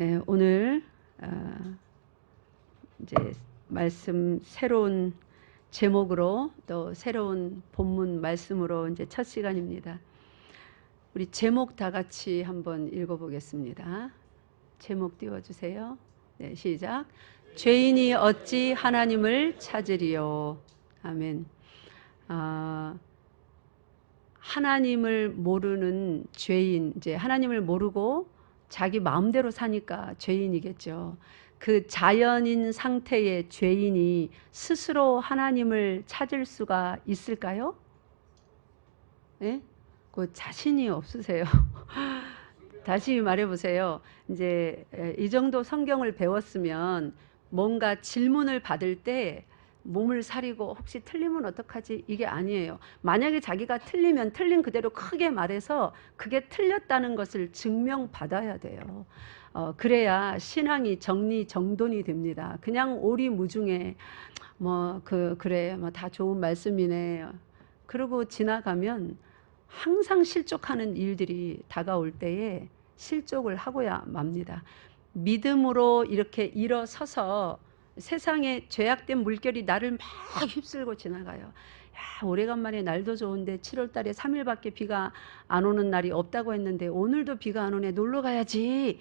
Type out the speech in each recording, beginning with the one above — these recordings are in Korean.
네, 오늘 이제 말씀 새로운 제목으로 또 새로운 본문 말씀으로 이제 첫 시간입니다. 우리 제목 다 같이 한번 읽어보겠습니다. 제목 띄워주세요. 네, 시작. 죄인이 어찌 하나님을 찾으리요. 아멘. 하나님을 모르는 죄인, 이제 하나님을 모르고 자기 마음대로 사니까 죄인이겠죠. 그 자연인 상태의 죄인이 스스로 하나님을 찾을 수가 있을까요? 네? 그 자신이 없으세요. 다시 말해보세요. 이제 이 정도 성경을 배웠으면 뭔가 질문을 받을 때 몸을 사리고 혹시 틀리면 어떡하지? 이게 아니에요. 만약에 자기가 틀리면 틀린 그대로 크게 말해서 그게 틀렸다는 것을 증명받아야 돼요. 그래야 신앙이 정리정돈이 됩니다. 그냥 오리무중에 그래 뭐 다 좋은 말씀이네 그러고 지나가면 항상 실족하는 일들이 다가올 때에 실족을 하고야 맙니다. 믿음으로 이렇게 일어서서 세상에 죄악된 물결이 나를 막 휩쓸고 지나가요. 야, 오래간만에 날도 좋은데 7월 달에 3일밖에 비가 안 오는 날이 없다고 했는데 오늘도 비가 안 오네. 놀러 가야지.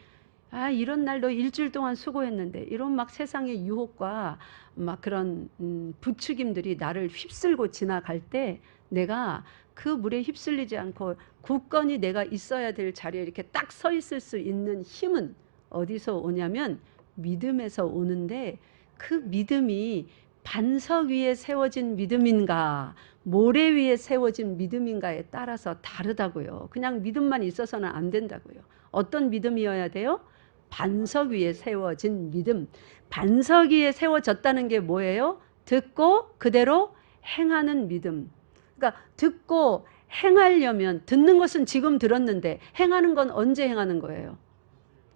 아, 이런 날도 일주일 동안 수고했는데, 이런 막 세상의 유혹과 막 그런 부추김들이 나를 휩쓸고 지나갈 때 내가 그 물에 휩쓸리지 않고 굳건히 내가 있어야 될 자리에 이렇게 딱 서 있을 수 있는 힘은 어디서 오냐면 믿음에서 오는데, 그 믿음이 반석 위에 세워진 믿음인가 모래 위에 세워진 믿음인가에 따라서 다르다고요. 그냥 믿음만 있어서는 안 된다고요. 어떤 믿음이어야 돼요? 반석 위에 세워진 믿음. 반석 위에 세워졌다는 게 뭐예요? 듣고 그대로 행하는 믿음. 그러니까 듣고 행하려면, 듣는 것은 지금 들었는데 행하는 건 언제 행하는 거예요?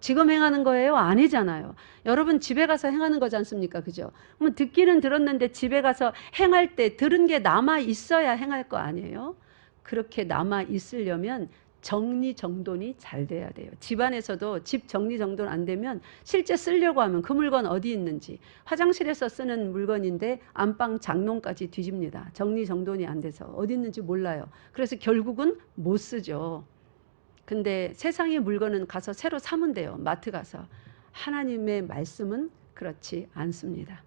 지금 행하는 거예요? 아니잖아요. 여러분 집에 가서 행하는 거지 않습니까? 그죠? 그럼 듣기는 들었는데 집에 가서 행할 때 들은 게 남아 있어야 행할 거 아니에요? 그렇게 남아 있으려면 정리정돈이 잘 돼야 돼요. 집안에서도 집 정리정돈 안 되면 실제 쓰려고 하면 그 물건 어디 있는지, 화장실에서 쓰는 물건인데 안방 장롱까지 뒤집니다. 정리정돈이 안 돼서 어디 있는지 몰라요. 그래서 결국은 못 쓰죠. 근데 세상의 물건은 가서 새로 사면 돼요. 마트 가서. 하나님의 말씀은 그렇지 않습니다.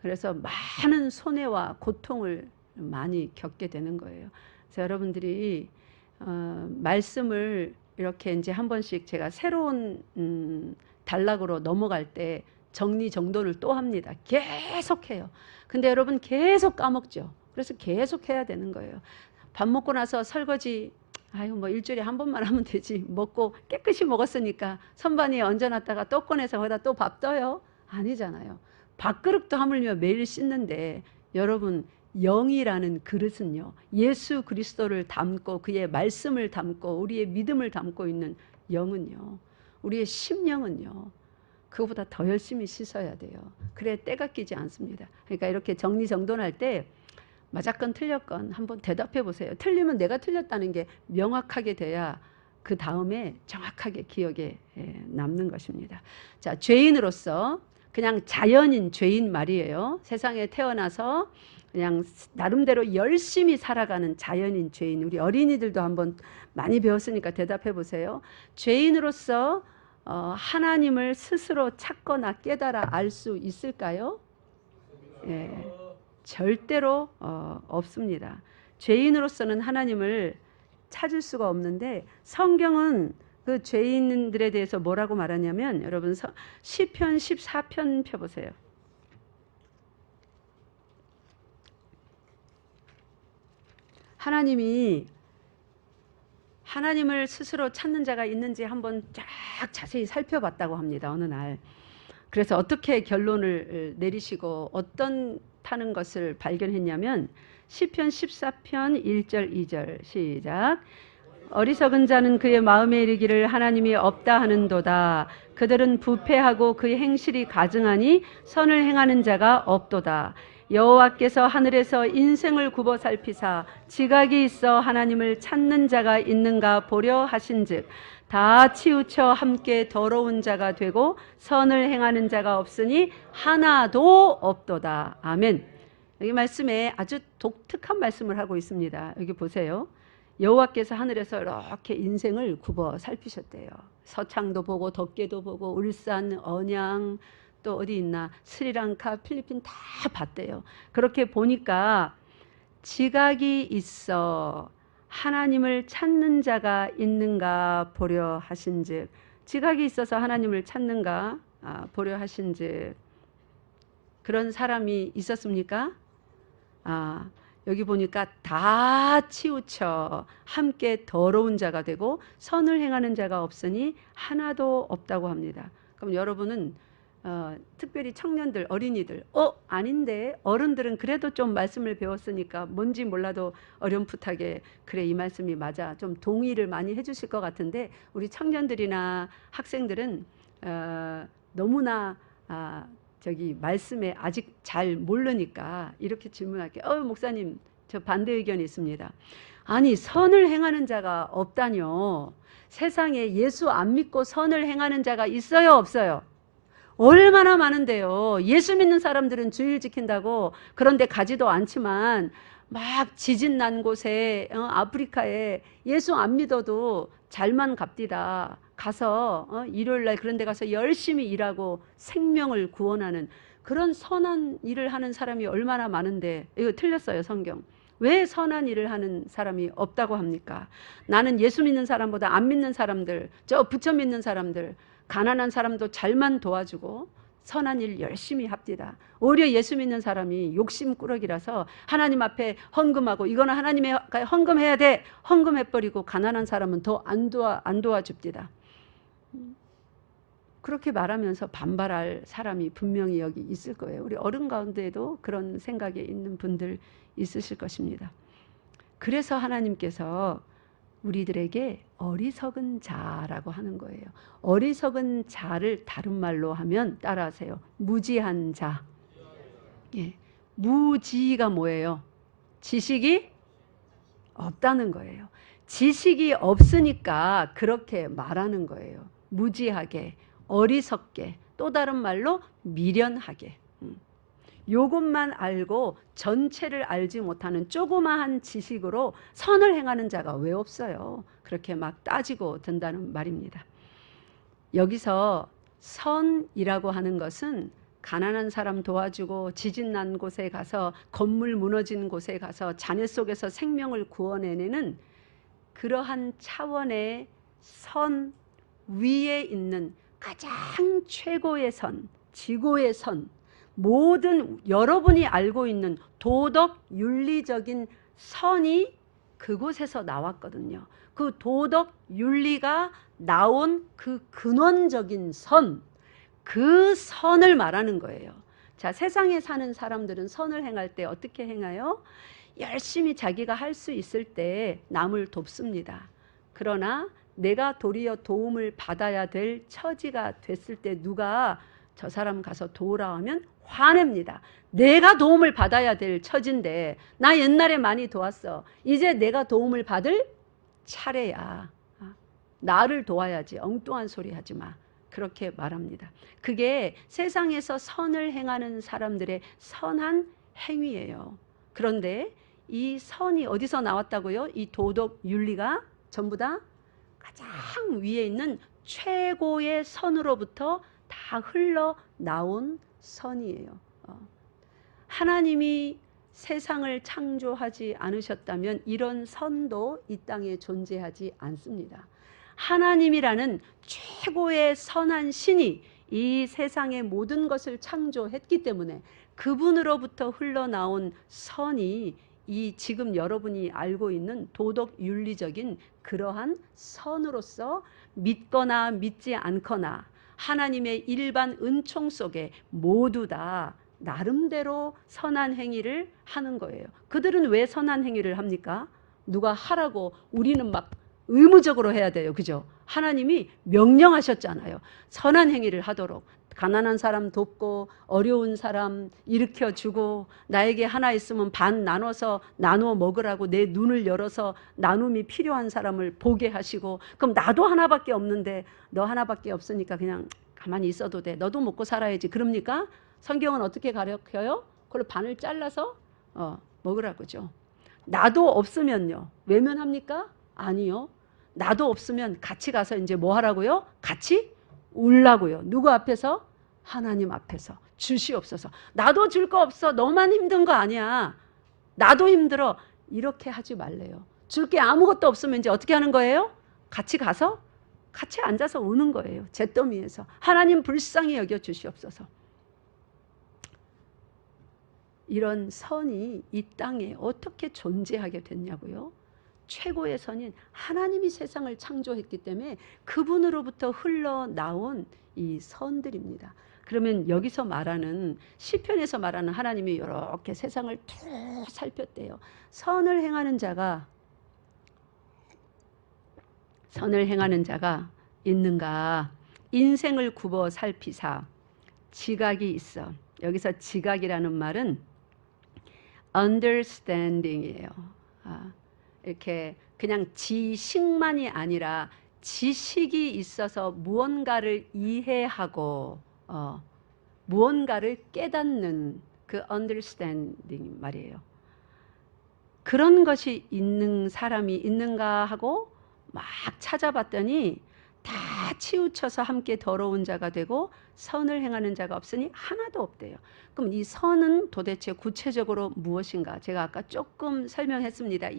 그래서 많은 손해와 고통을 많이 겪게 되는 거예요. 그래서 여러분들이 말씀을 이렇게 이제 한 번씩 제가 새로운 단락으로 넘어갈 때 정리정돈을 또 합니다. 계속 해요. 근데 여러분 계속 까먹죠. 그래서 계속 해야 되는 거예요. 밥 먹고 나서 설거지, 아유 뭐 일주일에 한 번만 하면 되지. 먹고 깨끗이 먹었으니까 선반위에 얹어놨다가 또 꺼내서 거기다 또 밥 떠요? 아니잖아요. 밥그릇도 하물며 매일 씻는데, 여러분 영이라는 그릇은요, 예수 그리스도를 담고 그의 말씀을 담고 우리의 믿음을 담고 있는 영은요, 우리의 심령은요, 그거보다 더 열심히 씻어야 돼요. 그래 때가 끼지 않습니다. 그러니까 이렇게 정리정돈할 때 맞았건 틀렸건 한번 대답해 보세요. 틀리면 내가 틀렸다는 게 명확하게 돼야 그 다음에 정확하게 기억에 남는 것입니다. 자, 죄인으로서 그냥 자연인 죄인 말이에요. 세상에 태어나서 그냥 나름대로 열심히 살아가는 자연인 죄인. 우리 어린이들도 한번 많이 배웠으니까 대답해 보세요. 죄인으로서 하나님을 스스로 찾거나 깨달아 알 수 있을까요? 예, 절대로 없습니다. 죄인으로서는 하나님을 찾을 수가 없는데, 성경은 그 죄인들에 대해서 뭐라고 말하냐면, 여러분 시편 14편 펴보세요. 하나님이 하나님을 스스로 찾는 자가 있는지 한번 쫙 자세히 살펴봤다고 합니다. 어느 날. 그래서 어떻게 결론을 내리시고 어떤 타는 것을 발견했냐면, 시편 14편 1절 2절 시작. 어리석은 자는 그의 마음에 이르기를 하나님이 없다 하는도다. 그들은 부패하고 그의 행실이 가증하니 선을 행하는 자가 없도다. 여호와께서 하늘에서 인생을 굽어 살피사 지각이 있어 하나님을 찾는 자가 있는가 보려 하신즉 다 치우쳐 함께 더러운 자가 되고 선을 행하는 자가 없으니 하나도 없도다. 아멘. 여기 말씀에 아주 독특한 말씀을 하고 있습니다. 여기 보세요. 여호와께서 하늘에서 이렇게 인생을 굽어 살피셨대요. 서창도 보고 덕계도 보고 울산, 언양, 또 어디 있나 스리랑카, 필리핀 다 봤대요. 그렇게 보니까 지각이 있어 하나님을 찾는 자가 있는가 보려 하신즉, 지각이 있어서 하나님을 찾는가 보려 하신즉, 그런 사람이 있었습니까? 여기 보니까 다 치우쳐 함께 더러운 자가 되고 선을 행하는 자가 없으니 하나도 없다고 합니다. 그럼 여러분은 특별히 청년들, 어린이들, 아닌데 어른들은 그래도 좀 말씀을 배웠으니까 뭔지 몰라도 어렴풋하게 그래 이 말씀이 맞아 좀 동의를 많이 해주실 것 같은데, 우리 청년들이나 학생들은 너무나 저기 말씀에 아직 잘 모르니까 이렇게 질문할게요. 목사님, 저 반대 의견이 있습니다. 아니, 선을 행하는 자가 없다뇨. 세상에 예수 안 믿고 선을 행하는 자가 있어요, 없어요? 얼마나 많은데요. 예수 믿는 사람들은 주일 지킨다고 그런데 가지도 않지만 막 지진 난 곳에 아프리카에 예수 안 믿어도 잘만 갑디다. 가서 일요일날 그런 데 가서 열심히 일하고 생명을 구원하는 그런 선한 일을 하는 사람이 얼마나 많은데, 이거 틀렸어요, 성경. 왜 선한 일을 하는 사람이 없다고 합니까? 나는 예수 믿는 사람보다 안 믿는 사람들, 저 부처 믿는 사람들, 가난한 사람도 잘만 도와주고 선한 일 열심히 합디다. 오히려 예수 믿는 사람이 욕심꾸러기라서 하나님 앞에 헌금하고 이거는 하나님의 헌금해야 돼, 헌금해버리고 가난한 사람은 더 안 도와줍디다. 그렇게 말하면서 반발할 사람이 분명히 여기 있을 거예요. 우리 어른 가운데에도 그런 생각에 있는 분들 있으실 것입니다. 그래서 하나님께서 우리들에게 어리석은 자라고 하는 거예요. 어리석은 자를 다른 말로 하면 따라하세요. 무지한 자. 예. 무지가 뭐예요? 지식이 없다는 거예요. 지식이 없으니까 그렇게 말하는 거예요. 무지하게, 어리석게, 또 다른 말로 미련하게. 요것만 알고 전체를 알지 못하는 조그마한 지식으로 선을 행하는 자가 왜 없어요? 그렇게 막 따지고 든다는 말입니다. 여기서 선이라고 하는 것은 가난한 사람 도와주고 지진 난 곳에 가서 건물 무너진 곳에 가서 잔해 속에서 생명을 구원해내는 그러한 차원의 선 위에 있는 가장 최고의 선, 지고의 선, 모든 여러분이 알고 있는 도덕 윤리적인 선이 그곳에서 나왔거든요. 그 도덕 윤리가 나온 그 근원적인 선, 그 선을 말하는 거예요. 자, 세상에 사는 사람들은 선을 행할 때 어떻게 행해요? 열심히 자기가 할 수 있을 때 남을 돕습니다. 그러나 내가 도리어 도움을 받아야 될 처지가 됐을 때 누가 저 사람 가서 도우라 하면 화냅니다. 내가 도움을 받아야 될 처지인데 나 옛날에 많이 도왔어. 이제 내가 도움을 받을 차례야. 나를 도와야지. 엉뚱한 소리 하지 마. 그렇게 말합니다. 그게 세상에서 선을 행하는 사람들의 선한 행위예요. 그런데 이 선이 어디서 나왔다고요? 이 도덕 윤리가 전부 다 가장 위에 있는 최고의 선으로부터 다 흘러나온 선이에요. 하나님이 세상을 창조하지 않으셨다면 이런 선도 이 땅에 존재하지 않습니다. 하나님이라는 최고의 선한 신이 이 세상의 모든 것을 창조했기 때문에 그분으로부터 흘러나온 선이 이 지금 여러분이 알고 있는 도덕 윤리적인 그러한 선으로서 믿거나 믿지 않거나 하나님의 일반 은총 속에 모두 다 나름대로 선한 행위를 하는 거예요. 그들은 왜 선한 행위를 합니까? 누가 하라고 우리는 막 의무적으로 해야 돼요. 그죠? 하나님이 명령하셨잖아요. 선한 행위를 하도록. 가난한 사람 돕고 어려운 사람 일으켜주고 나에게 하나 있으면 반 나눠서 나누어 먹으라고 내 눈을 열어서 나눔이 필요한 사람을 보게 하시고, 그럼 나도 하나밖에 없는데 너 하나밖에 없으니까 그냥 가만히 있어도 돼. 너도 먹고 살아야지. 그럽니까? 성경은 어떻게 가르쳐요? 그걸 반을 잘라서 먹으라고죠. 나도 없으면요. 외면합니까? 아니요. 나도 없으면 같이 가서 이제 뭐 하라고요? 같이 울라고요. 누구 앞에서? 하나님 앞에서. 주시옵소서. 나도 줄 거 없어. 너만 힘든 거 아니야. 나도 힘들어. 이렇게 하지 말래요. 줄 게 아무것도 없으면 이제 어떻게 하는 거예요? 같이 가서 같이 앉아서 우는 거예요. 잿더미에서. 하나님 불쌍히 여겨 주시옵소서. 이런 선이 이 땅에 어떻게 존재하게 됐냐고요? 최고의 선인 하나님이 세상을 창조했기 때문에 그분으로부터 흘러나온 이 선들입니다. 그러면 여기서 말하는 시편에서 말하는 하나님이 이렇게 세상을 쭉 살폈대요. 선을 행하는 자가 있는가? 인생을 굽어 살피사 지각이 있어. 여기서 지각이라는 말은 understanding이에요. 이렇게 그냥 지식만이 아니라 지식이 있어서 무언가를 이해하고 무언가를 깨닫는 그 understanding 말이에요. 그런 것이 있는 사람이 있는가 하고 막 찾아봤더니 다 치우쳐서 함께 더러운 자가 되고 선을 행하는 자가 없으니 하나도 없대요. 그럼 이 선은 도대체 구체적으로 무엇인가? 제가 아까 조금 설명했습니다.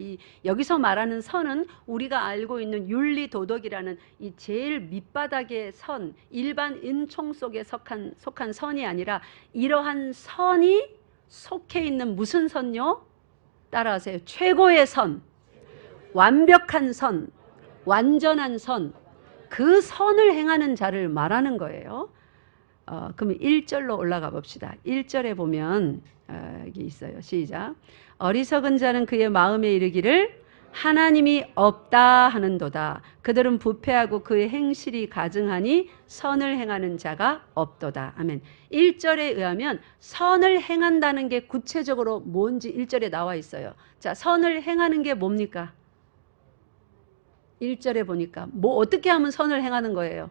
여기서 말하는 선은 우리가 알고 있는 윤리 도덕이라는 이 제일 밑바닥의 선, 일반 인총 속에 속한 선이 아니라 이러한 선이 속해 있는 무슨 선요? 따라하세요. 최고의 선, 완벽한 선, 완전한 선, 그 선을 행하는 자를 말하는 거예요. 그럼 1절로 올라가 봅시다. 1절에 보면 여기 있어요. 시작. 어리석은 자는 그의 마음에 이르기를 하나님이 없다 하는도다. 그들은 부패하고 그의 행실이 가증하니 선을 행하는 자가 없도다. 아멘. 1절에 의하면 선을 행한다는 게 구체적으로 뭔지 1절에 나와 있어요. 자, 선을 행하는 게 뭡니까? 1절에 보니까 뭐 어떻게 하면 선을 행하는 거예요?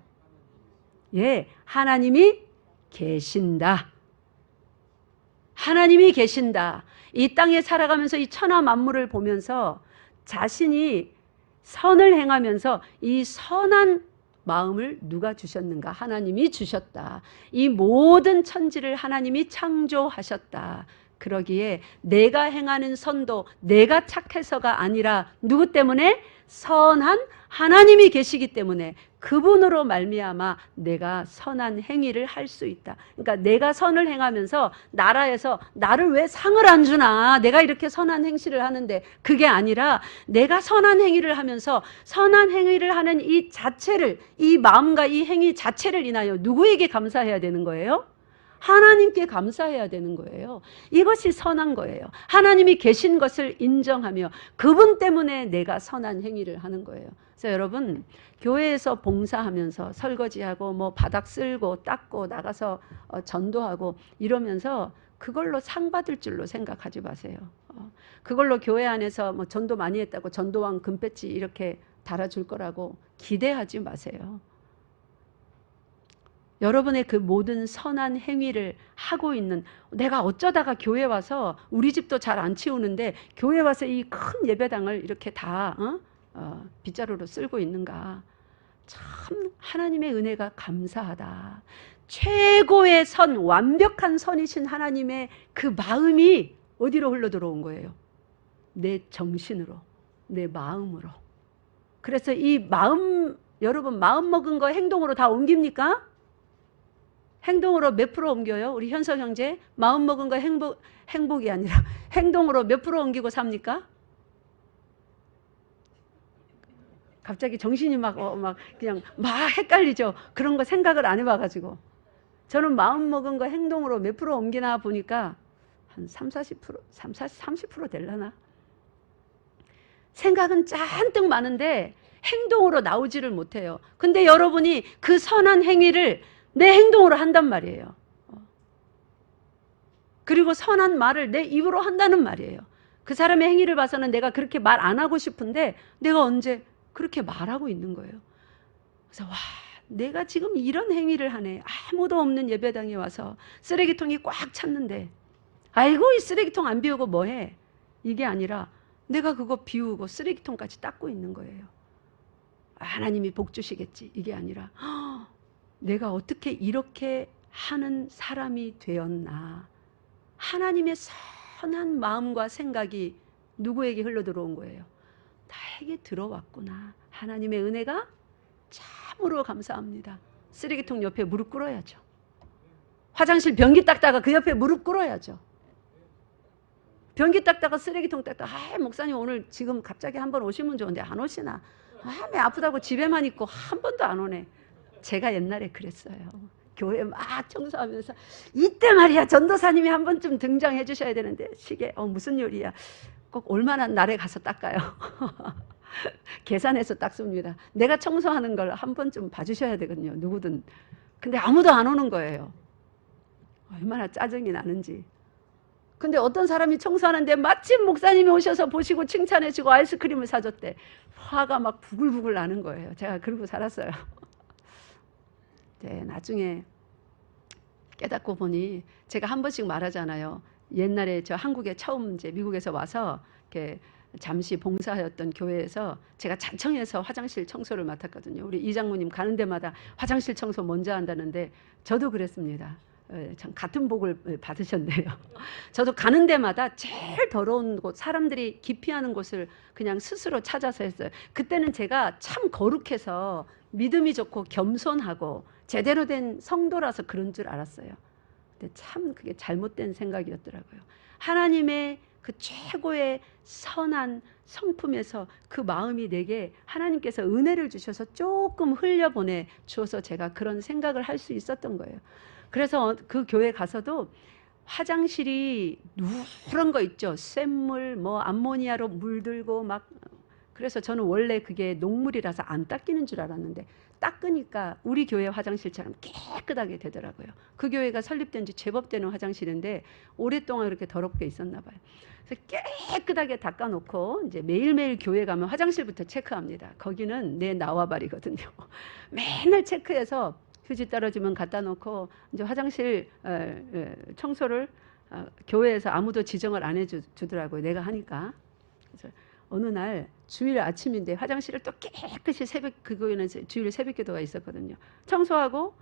예, 하나님이 계신다. 하나님이 계신다. 이 땅에 살아가면서 이 천하 만물을 보면서 자신이 선을 행하면서 이 선한 마음을 누가 주셨는가? 하나님이 주셨다. 이 모든 천지를 하나님이 창조하셨다. 그러기에 내가 행하는 선도 내가 착해서가 아니라 누구 때문에? 선한 하나님이 계시기 때문에 그분으로 말미암아 내가 선한 행위를 할 수 있다. 그러니까 내가 선을 행하면서 나라에서 나를 왜 상을 안 주나? 내가 이렇게 선한 행실을 하는데 그게 아니라 내가 선한 행위를 하면서 선한 행위를 하는 이 자체를, 이 마음과 이 행위 자체를 인하여 누구에게 감사해야 되는 거예요? 하나님께 감사해야 되는 거예요. 이것이 선한 거예요. 하나님이 계신 것을 인정하며 그분 때문에 내가 선한 행위를 하는 거예요. 그래서 여러분, 교회에서 봉사하면서 설거지하고 뭐 바닥 쓸고 닦고 나가서 전도하고 이러면서 그걸로 상 받을 줄로 생각하지 마세요. 그걸로 교회 안에서 뭐 전도 많이 했다고 전도왕 금배지 이렇게 달아줄 거라고 기대하지 마세요. 여러분의 그 모든 선한 행위를 하고 있는, 내가 어쩌다가 교회 와서 우리 집도 잘 안 치우는데 교회 와서 이 큰 예배당을 이렇게 다 빗자루로 쓸고 있는가? 참 하나님의 은혜가 감사하다. 최고의 선, 완벽한 선이신 하나님의 그 마음이 어디로 흘러 들어온 거예요? 내 정신으로, 내 마음으로. 그래서 이 마음, 여러분 마음 먹은 거 행동으로 다 옮깁니까? 행동으로 몇 프로 옮겨요? 우리 현석 형제 마음 먹은 거 행복이 아니라 행동으로 몇 프로 옮기고 삽니까? 갑자기 정신이 막 그냥 막 헷갈리죠. 그런 거 생각을 안 해봐가지고 저는 마음 먹은 거 행동으로 몇 프로 옮기나 보니까 한 30% 되려나? 생각은 잔뜩 많은데 행동으로 나오지를 못해요. 근데 여러분이 그 선한 행위를 내 행동으로 한단 말이에요. 그리고 선한 말을 내 입으로 한다는 말이에요. 그 사람의 행위를 봐서는 내가 그렇게 말 안 하고 싶은데 내가 언제 그렇게 말하고 있는 거예요. 그래서 와, 내가 지금 이런 행위를 하네. 아무도 없는 예배당에 와서 쓰레기통이 꽉 찼는데 아이고 이 쓰레기통 안 비우고 뭐해. 이게 아니라 내가 그거 비우고 쓰레기통까지 닦고 있는 거예요. 하나님이 복 주시겠지. 이게 아니라 내가 어떻게 이렇게 하는 사람이 되었나. 하나님의 선한 마음과 생각이 누구에게 흘러들어온 거예요? 나에게 들어왔구나. 하나님의 은혜가 참으로 감사합니다. 쓰레기통 옆에 무릎 꿇어야죠. 화장실 변기 닦다가 그 옆에 무릎 꿇어야죠. 변기 닦다가 쓰레기통 닦다가 목사님 오늘 지금 갑자기 한번 오시면 좋은데 안 오시나. 매 아프다고 집에만 있고 한 번도 안 오네. 제가 옛날에 그랬어요. 교회 막 청소하면서 이때 말이야 전도사님이 한 번쯤 등장해 주셔야 되는데 시계 무슨 요리야. 꼭 올만한 날에 가서 닦아요. 계산해서 닦습니다. 내가 청소하는 걸 한 번쯤 봐주셔야 되거든요. 누구든. 근데 아무도 안 오는 거예요. 얼마나 짜증이 나는지. 근데 어떤 사람이 청소하는데 마침 목사님이 오셔서 보시고 칭찬해 주고 아이스크림을 사줬대. 화가 막 부글부글 나는 거예요. 제가 그러고 살았어요. 네, 나중에 깨닫고 보니 제가 한 번씩 말하잖아요. 옛날에 저 한국에 처음 이제 미국에서 와서 이렇게 잠시 봉사하였던 교회에서 제가 자청해서 화장실 청소를 맡았거든요. 우리 이장모님 가는 데마다 화장실 청소 먼저 한다는데 저도 그랬습니다. 참 같은 복을 받으셨네요. 저도 가는 데마다 제일 더러운 곳, 사람들이 기피하는 곳을 그냥 스스로 찾아서 했어요. 그때는 제가 참 거룩해서 믿음이 좋고 겸손하고 제대로 된 성도라서 그런 줄 알았어요. 근데 참 그게 잘못된 생각이었더라고요. 하나님의 그 최고의 선한 성품에서 그 마음이 내게 하나님께서 은혜를 주셔서 조금 흘려보내 주어서 제가 그런 생각을 할 수 있었던 거예요. 그래서 그 교회 가서도 화장실이 누런 거 있죠. 쇳물 뭐 암모니아로 물들고 막. 그래서 저는 원래 그게 녹물이라서 안 닦이는 줄 알았는데 닦으니까 우리 교회 화장실처럼 깨끗하게 되더라고요. 그 교회가 설립된 지 제법 되는 화장실인데 오랫동안 그렇게 더럽게 있었나 봐요. 그래서 깨끗하게 닦아놓고 이제 매일매일 교회 가면 화장실부터 체크합니다. 거기는 내 나와바리거든요. 맨날 체크해서 휴지 떨어지면 갖다 놓고 이제 화장실 청소를 교회에서 아무도 지정을 안 해주더라고요. 내가 하니까. 그래서 어느 날 주일 아침인데 화장실을 또 깨끗이 그 교회는 주일 새벽기도가 있었거든요. 청소하고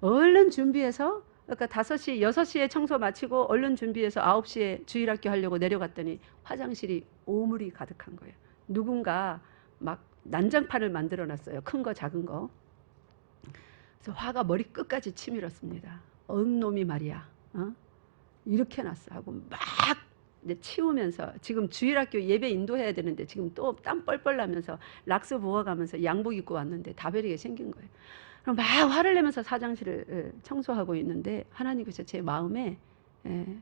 얼른 준비해서 그러니까 5시, 6시에 청소 마치고 얼른 준비해서 9시에 주일학교 하려고 내려갔더니 화장실이 오물이 가득한 거예요. 누군가 막 난장판을 만들어 놨어요. 큰 거 작은 거. 그래서 화가 머리 끝까지 치밀었습니다. 어느 놈이 말이야. 이렇게 놨어 하고 막 치우면서 지금 주일학교 예배 인도해야 되는데 지금 또 땀 뻘뻘 나면서 락스 부어가면서 양복 입고 왔는데 다베리게 생긴 거예요. 그럼 막 화를 내면서 화장실을 청소하고 있는데 하나님께서 제 마음에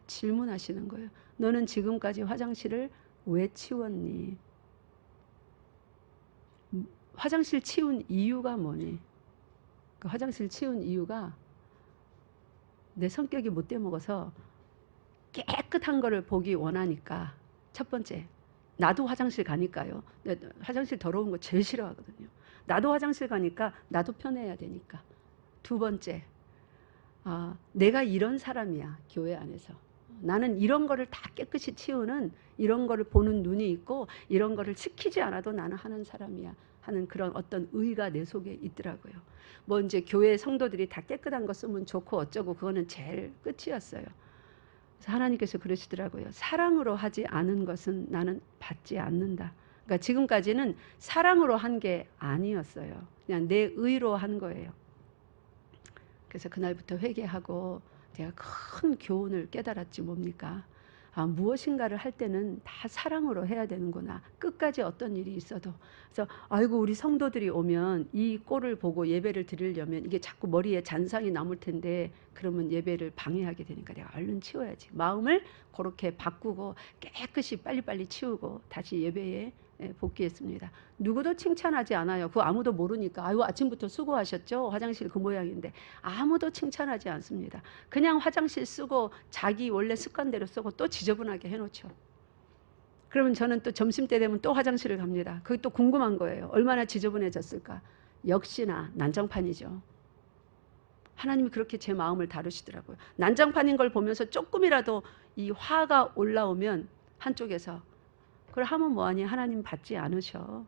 질문하시는 거예요. 너는 지금까지 화장실을 왜 치웠니? 화장실 치운 이유가 뭐니? 그 화장실 치운 이유가 내 성격이 못돼 먹어서 깨끗한 거를 보기 원하니까. 첫 번째, 나도 화장실 가니까요. 화장실 더러운 거 제일 싫어하거든요. 나도 화장실 가니까 나도 편해야 되니까. 두 번째, 내가 이런 사람이야. 교회 안에서. 나는 이런 거를 다 깨끗이 치우는 이런 거를 보는 눈이 있고 이런 거를 지키지 않아도 나는 하는 사람이야 하는 그런 어떤 의가 내 속에 있더라고요. 뭐 이제 교회 성도들이 다 깨끗한 거 쓰면 좋고 어쩌고 그거는 제일 끝이었어요. 그래서 하나님께서 그러시더라고요. 사랑으로 하지 않은 것은 나는 받지 않는다. 그러니까 지금까지는 사랑으로 한 게 아니었어요. 그냥 내 의로 한 거예요. 그래서 그날부터 회개하고 내가 큰 교훈을 깨달았지 뭡니까? 무엇인가를 할 때는 다 사랑으로 해야 되는구나. 끝까지 어떤 일이 있어도. 그래서 아이고 우리 성도들이 오면 이 꼴을 보고 예배를 드리려면 이게 자꾸 머리에 잔상이 남을 텐데 그러면 예배를 방해하게 되니까 내가 얼른 치워야지. 마음을 그렇게 바꾸고 깨끗이 빨리빨리 치우고 다시 예배에 복귀했습니다. 누구도 칭찬하지 않아요. 그거 아무도 모르니까. 아유, 아침부터 수고하셨죠? 화장실 그 모양인데. 아무도 칭찬하지 않습니다. 그냥 화장실 쓰고 자기 원래 습관대로 쓰고 또 지저분하게 해놓죠. 그러면 저는 또 점심때 되면 또 화장실을 갑니다. 그게 또 궁금한 거예요. 얼마나 지저분해졌을까? 역시나 난장판이죠. 하나님이 그렇게 제 마음을 다루시더라고요. 난장판인 걸 보면서 조금이라도 이 화가 올라오면 한쪽에서 그걸 하면 뭐하니? 하나님 받지 않으셔.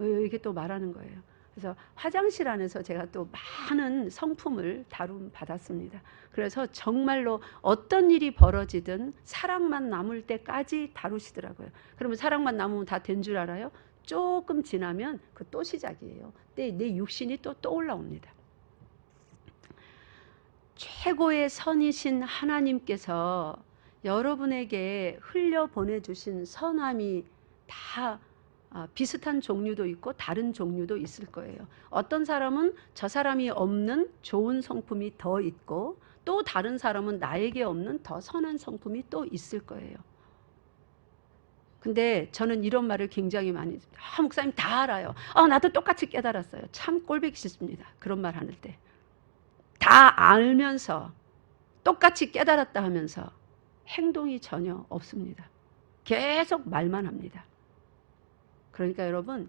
이렇게 또 말하는 거예요. 그래서 화장실 안에서 제가 또 많은 성품을 다룸 받았습니다. 그래서 정말로 어떤 일이 벌어지든 사랑만 남을 때까지 다루시더라고요. 그러면 사랑만 남으면 다 된 줄 알아요? 조금 지나면 그 또 시작이에요. 내 육신이 또 올라옵니다. 최고의 선이신 하나님께서 여러분에게 흘려보내주신 선함이 다 비슷한 종류도 있고 다른 종류도 있을 거예요. 어떤 사람은 저 사람이 없는 좋은 성품이 더 있고 또 다른 사람은 나에게 없는 더 선한 성품이 또 있을 거예요. 근데 저는 이런 말을 굉장히 많이 했습니다. 목사님 다 알아요. 나도 똑같이 깨달았어요. 참 꼴보기 싫습니다. 그런 말 하는 때. 다 알면서 똑같이 깨달았다 하면서 행동이 전혀 없습니다. 계속 말만 합니다. 그러니까 여러분,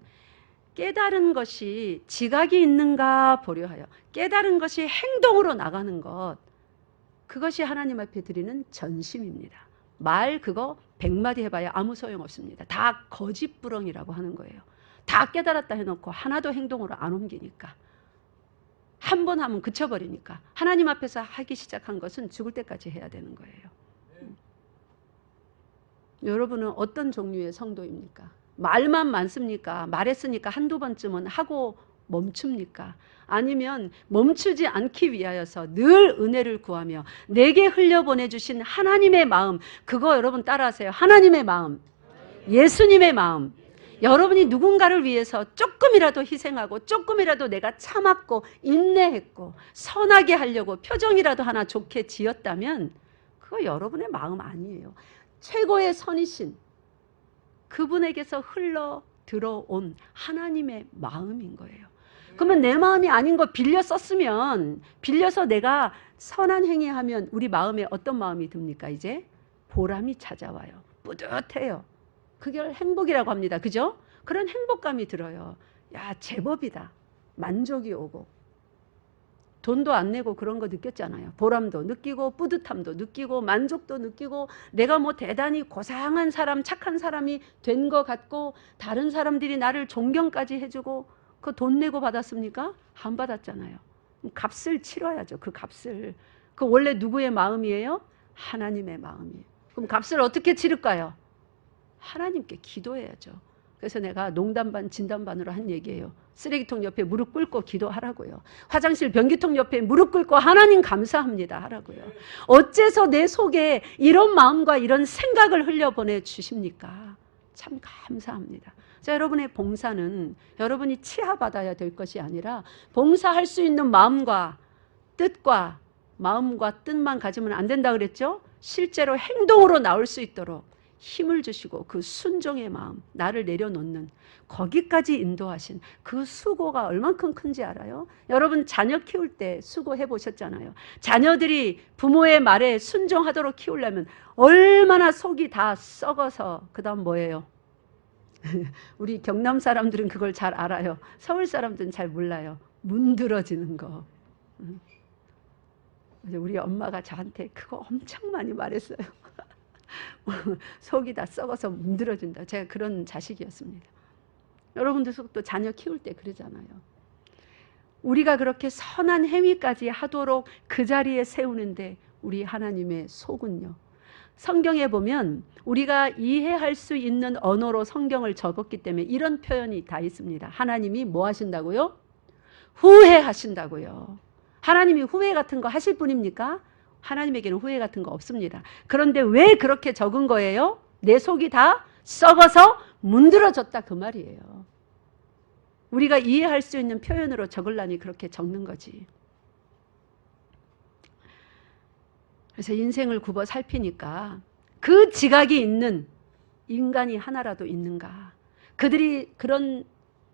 깨달은 것이 지각이 있는가 보려 하여 깨달은 것이 행동으로 나가는 것, 그것이 하나님 앞에 드리는 전심입니다. 말 그거 100마디 해봐야 아무 소용없습니다. 다 거짓부렁이라고 하는 거예요. 다 깨달았다 해놓고 하나도 행동으로 안 옮기니까. 한 번 하면 그쳐버리니까. 하나님 앞에서 하기 시작한 것은 죽을 때까지 해야 되는 거예요. 여러분은 어떤 종류의 성도입니까? 말만 많습니까? 말했으니까 한두 번쯤은 하고 멈춥니까? 아니면 멈추지 않기 위하여서 늘 은혜를 구하며 내게 흘려보내주신 하나님의 마음, 그거 여러분 따라하세요. 하나님의 마음, 예수님의 마음. 여러분이 누군가를 위해서 조금이라도 희생하고 조금이라도 내가 참았고 인내했고 선하게 하려고 표정이라도 하나 좋게 지었다면 그거 여러분의 마음 아니에요. 최고의 선이신 그분에게서 흘러 들어온 하나님의 마음인 거예요. 그러면 내 마음이 아닌 거 빌려 썼으면, 빌려서 내가 선한 행위하면 우리 마음에 어떤 마음이 듭니까? 이제 보람이 찾아와요. 뿌듯해요. 그걸 행복이라고 합니다. 그죠? 그런 행복감이 들어요. 야, 제법이다. 만족이 오고. 돈도 안 내고 그런 거 느꼈잖아요. 보람도 느끼고 뿌듯함도 느끼고 만족도 느끼고 내가 뭐 대단히 고상한 사람, 착한 사람이 된 것 같고 다른 사람들이 나를 존경까지 해주고 그 돈 내고 받았습니까? 안 받았잖아요. 값을 치러야죠. 그 값을. 그 원래 누구의 마음이에요? 하나님의 마음이에요. 그럼 값을 어떻게 치를까요? 하나님께 기도해야죠. 그래서 내가 농담 반 진담 반으로 한 얘기예요. 쓰레기통 옆에 무릎 꿇고 기도하라고요. 화장실 변기통 옆에 무릎 꿇고 하나님 감사합니다 하라고요. 어째서 내 속에 이런 마음과 이런 생각을 흘려보내 주십니까? 참 감사합니다. 자, 여러분의 봉사는 여러분이 치하받아야 될 것이 아니라 봉사할 수 있는 마음과 뜻과 마음과 뜻만 가지면 안 된다 그랬죠? 실제로 행동으로 나올 수 있도록 힘을 주시고 그 순종의 마음, 나를 내려놓는 거기까지 인도하신 그 수고가 얼만큼 큰지 알아요? 여러분 자녀 키울 때 수고해 보셨잖아요. 자녀들이 부모의 말에 순종하도록 키우려면 얼마나 속이 다 썩어서 그 다음 뭐예요? 우리 경남 사람들은 그걸 잘 알아요. 서울 사람들은 잘 몰라요. 문드러지는 거. 우리 엄마가 저한테 그거 엄청 많이 말했어요. 속이 다 썩어서 문드러진다. 제가 그런 자식이었습니다. 여러분들 속도 자녀 키울 때 그러잖아요. 우리가 그렇게 선한 행위까지 하도록 그 자리에 세우는데 우리 하나님의 속은요. 성경에 보면 우리가 이해할 수 있는 언어로 성경을 적었기 때문에 이런 표현이 다 있습니다. 하나님이 뭐 하신다고요? 후회하신다고요. 하나님이 후회 같은 거 하실 분입니까? 하나님에게는 후회 같은 거 없습니다. 그런데 왜 그렇게 적은 거예요? 내 속이 다 썩어서 문드러졌다 그 말이에요. 우리가 이해할 수 있는 표현으로 적으려니 그렇게 적는 거지. 그래서 인생을 굽어 살피니까 그 지각이 있는 인간이 하나라도 있는가. 그들이 그런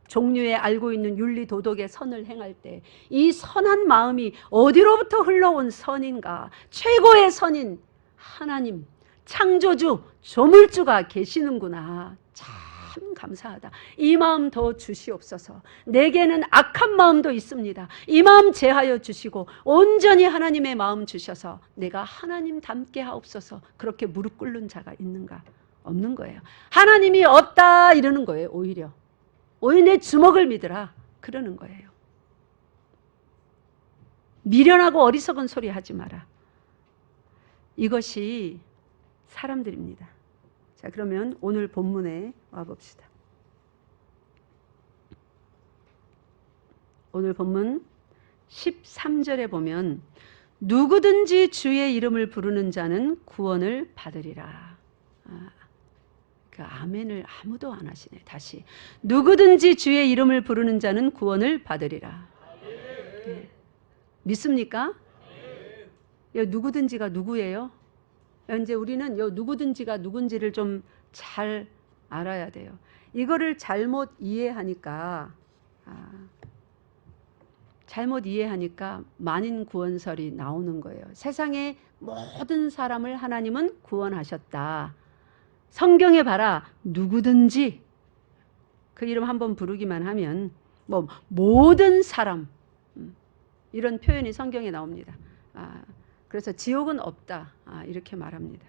종류의 알고 있는 윤리 도덕의 선을 행할 때 이 선한 마음이 어디로부터 흘러온 선인가? 최고의 선인 하나님, 창조주, 조물주가 계시는구나. 참 감사하다. 이 마음 더 주시옵소서. 내게는 악한 마음도 있습니다. 이 마음 제하여 주시고 온전히 하나님의 마음 주셔서 내가 하나님 닮게 하옵소서. 그렇게 무릎 꿇는 자가 있는가? 없는 거예요. 하나님이 없다 이러는 거예요. 오히려 내 주먹을 믿으라 그러는 거예요. 미련하고 어리석은 소리 하지 마라. 이것이 사람들입니다. 자, 그러면 오늘 본문에 와봅시다. 오늘 본문 13절에 보면 누구든지 주의 이름을 부르는 자는 구원을 받으리라. 그 아멘을 아무도 안 하시네. 다시 누구든지 주의 이름을 부르는 자는 구원을 받으리라. 네. 믿습니까? 누구든지가 누구예요? 이제 우리는 누구든지가 누군지를 좀 잘 알아야 돼요. 이거를 잘못 이해하니까 만인 구원설이 나오는 거예요. 세상의 모든 사람을 하나님은 구원하셨다. 성경에 봐라. 누구든지 그 이름 한번 부르기만 하면 모든 사람 이런 표현이 성경에 나옵니다. 그래서 지옥은 없다 이렇게 말합니다.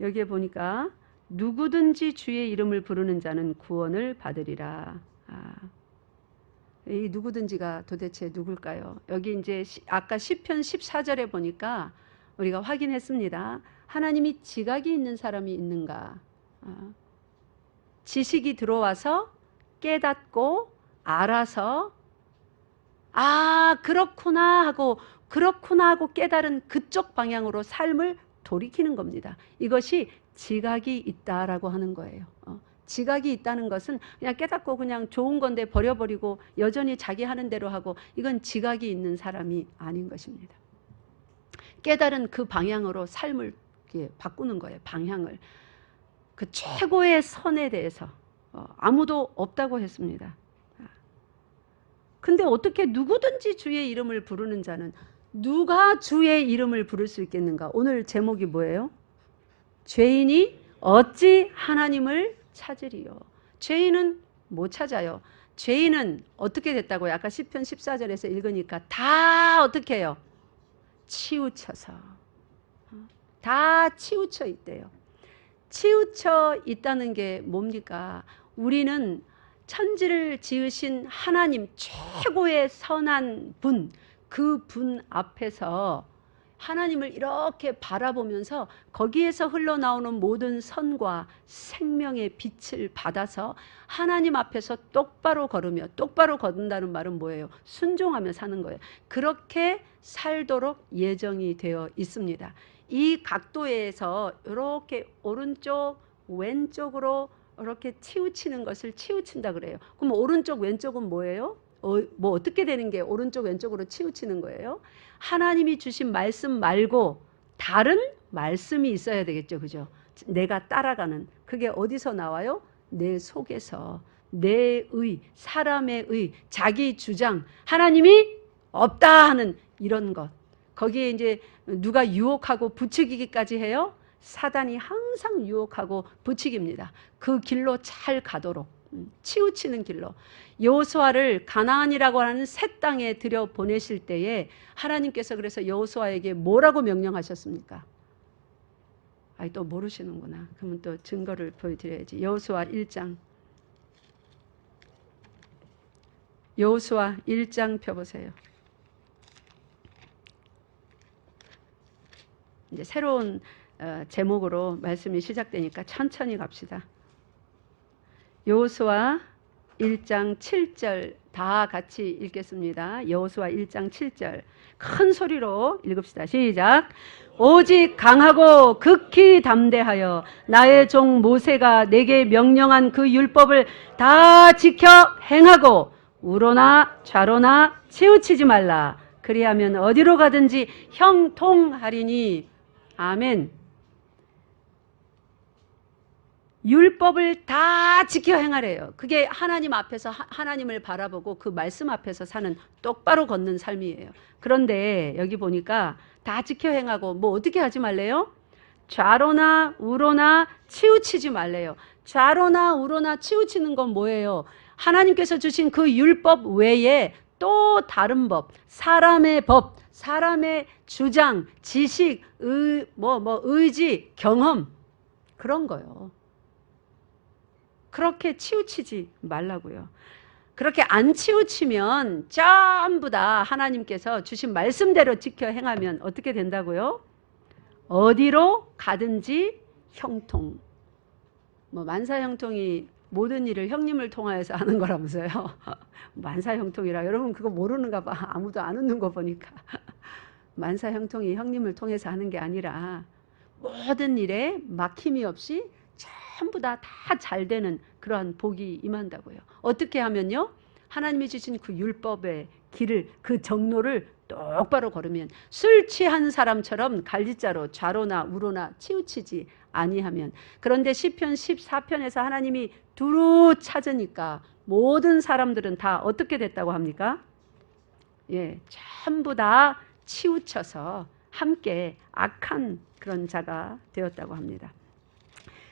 여기에 보니까 누구든지 주의 이름을 부르는 자는 구원을 받으리라. 이 누구든지가 도대체 누굴까요? 여기 이제 아까 시편 14절에 보니까 우리가 확인했습니다. 하나님이 지각이 있는 사람이 있는가? 지식이 들어와서 깨닫고 알아서 그렇구나 하고 깨달은 그쪽 방향으로 삶을 돌이키는 겁니다. 이것이 지각이 있다라고 하는 거예요. 지각이 있다는 것은 그냥 깨닫고 그냥 좋은 건데 버려버리고 여전히 자기 하는 대로 하고 이건 지각이 있는 사람이 아닌 것입니다. 깨달은 그 방향으로 삶을 바꾸는 거예요. 방향을. 그 최고의 선에 대해서 아무도 없다고 했습니다. 근데 어떻게 누구든지 주의 이름을 부르는 자는 누가 주의 이름을 부를 수 있겠는가? 오늘 제목이 뭐예요? 죄인이 어찌 하나님을 찾으리요? 죄인은 못 찾아요. 죄인은 어떻게 됐다고요? 아까 시편 14절에서 읽으니까 다 어떻게 해요? 치우쳐서. 다 치우쳐 있대요. 치우쳐 있다는 게 뭡니까? 우리는 천지를 지으신 하나님 최고의 선한 분, 그 분 앞에서 하나님을 이렇게 바라보면서 거기에서 흘러나오는 모든 선과 생명의 빛을 받아서 하나님 앞에서 똑바로 걸으며, 똑바로 걷는다는 말은 뭐예요? 순종하며 사는 거예요. 그렇게 살도록 예정이 되어 있습니다. 이 각도에서 이렇게 오른쪽 왼쪽으로 이렇게 치우치는 것을 치우친다 그래요. 그럼 오른쪽 왼쪽은 뭐예요? 뭐 어떻게 되는 게 오른쪽 왼쪽으로 치우치는 거예요? 하나님이 주신 말씀 말고 다른 말씀이 있어야 되겠죠. 그죠? 내가 따라가는. 그게 어디서 나와요? 내 속에서. 내 의, 사람의 의, 자기 주장, 하나님이 없다 하는 이런 것. 거기에 이제 누가 유혹하고 부추기기까지 해요? 사단이 항상 유혹하고 부추깁니다. 그 길로 잘 가도록 치우치는 길로. 여호수아를 가나안이라고 하는 새 땅에 들여 보내실 때에 하나님께서 그래서 여호수아에게 뭐라고 명령하셨습니까? 또 모르시는구나. 그러면 또 증거를 보여드려야지. 여호수아 1장. 여호수아 1장 펴보세요. 이제 새로운 제목으로 말씀이 시작되니까 천천히 갑시다. 여호수아 1장 7절 다 같이 읽겠습니다. 여호수아 1장 7절 큰 소리로 읽읍시다. 시작. 오직 강하고 극히 담대하여 나의 종 모세가 내게 명령한 그 율법을 다 지켜 행하고 우로나 좌로나 치우치지 말라. 그리하면 어디로 가든지 형통하리니. 아멘. 율법을 다 지켜 행하래요. 그게 하나님 앞에서 하나님을 바라보고 그 말씀 앞에서 사는 똑바로 걷는 삶이에요. 그런데 여기 보니까 다 지켜 행하고 뭐 어떻게 하지 말래요? 좌로나 우로나 치우치지 말래요. 좌로나 우로나 치우치는 건 뭐예요? 하나님께서 주신 그 율법 외에 또 다른 법, 사람의 법, 사람의 주장, 지식, 의지, 경험, 그런 거요. 그렇게 치우치지 말라고요. 그렇게 안 치우치면 전부 다 하나님께서 주신 말씀대로 지켜 행하면 어떻게 된다고요? 어디로 가든지 형통. 뭐 만사형통이 모든 일을 형님을 통하여서 하는 거라면서요. 만사형통이라 여러분 그거 모르는가 봐. 아무도 안 웃는 거 보니까. 만사형통이 형님을 통해서 하는 게 아니라 모든 일에 막힘이 없이 전부 다 잘 되는 그러한 복이 임한다고요. 어떻게 하면요? 하나님이 주신 그 율법의 길을, 그 정로를 똑바로 걸으면, 술 취한 사람처럼 갈짓자로 좌로나 우로나 치우치지 아니하면. 그런데 시편 14편에서 하나님이 두루 찾으니까 모든 사람들은 다 어떻게 됐다고 합니까? 예, 전부 다 치우쳐서 함께 악한 그런 자가 되었다고 합니다.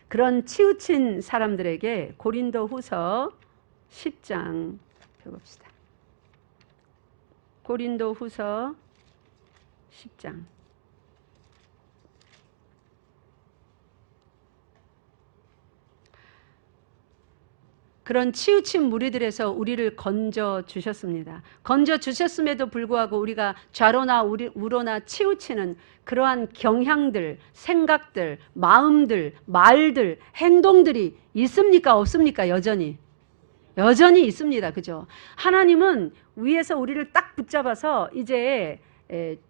그런 치우친 사람들에게 고린도후서 10장 펴봅시다. 고린도후서 10장. 그런 치우친 무리들에서 우리를 건져 주셨습니다. 건져 주셨음에도 불구하고 우리가 좌로나 우로나 치우치는 그러한 경향들, 생각들, 마음들, 말들, 행동들이 있습니까? 없습니까? 여전히 있습니다. 그죠? 하나님은 위에서 우리를 딱 붙잡아서 이제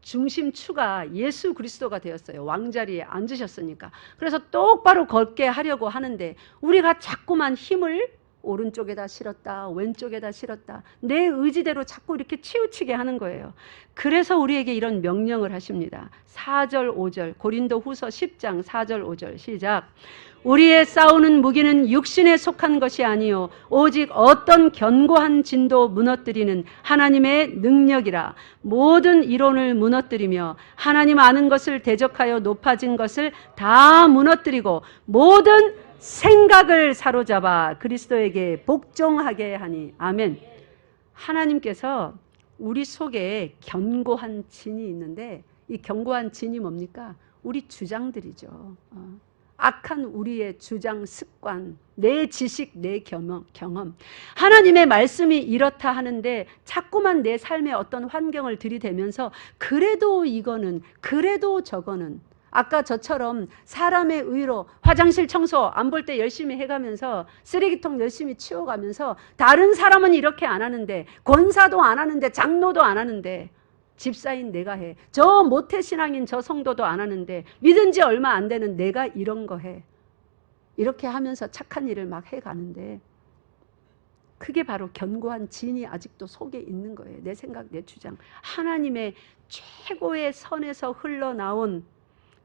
중심추가 예수 그리스도가 되었어요. 왕자리에 앉으셨으니까. 그래서 똑바로 걷게 하려고 하는데 우리가 자꾸만 힘을 오른쪽에다 실었다, 왼쪽에다 실었다, 내 의지대로 자꾸 이렇게 치우치게 하는 거예요. 그래서 우리에게 이런 명령을 하십니다. 4절 5절 고린도후서 10장 4절 5절 시작. 우리의 싸우는 무기는 육신에 속한 것이 아니요 오직 어떤 견고한 진도 무너뜨리는 하나님의 능력이라. 모든 이론을 무너뜨리며 하나님 아는 것을 대적하여 높아진 것을 다 무너뜨리고 모든 생각을 사로잡아 그리스도에게 복종하게 하니. 아멘. 하나님께서 우리 속에 견고한 진이 있는데 이 견고한 진이 뭡니까? 우리 주장들이죠. 악한 우리의 주장, 습관, 내 지식, 내 경험. 하나님의 말씀이 이렇다 하는데 자꾸만 내 삶에 어떤 환경을 들이대면서 그래도 이거는, 그래도 저거는. 아까 저처럼 사람의 의로 화장실 청소 안 볼 때 열심히 해가면서 쓰레기통 열심히 치워가면서 다른 사람은 이렇게 안 하는데, 권사도 안 하는데, 장로도 안 하는데, 집사인 내가 해. 저 모태신앙인 저 성도도 안 하는데 믿은 지 얼마 안 되는 내가 이런 거 해. 이렇게 하면서 착한 일을 막 해가는데 그게 바로 견고한 진이 아직도 속에 있는 거예요. 내 생각, 내 주장. 하나님의 최고의 선에서 흘러나온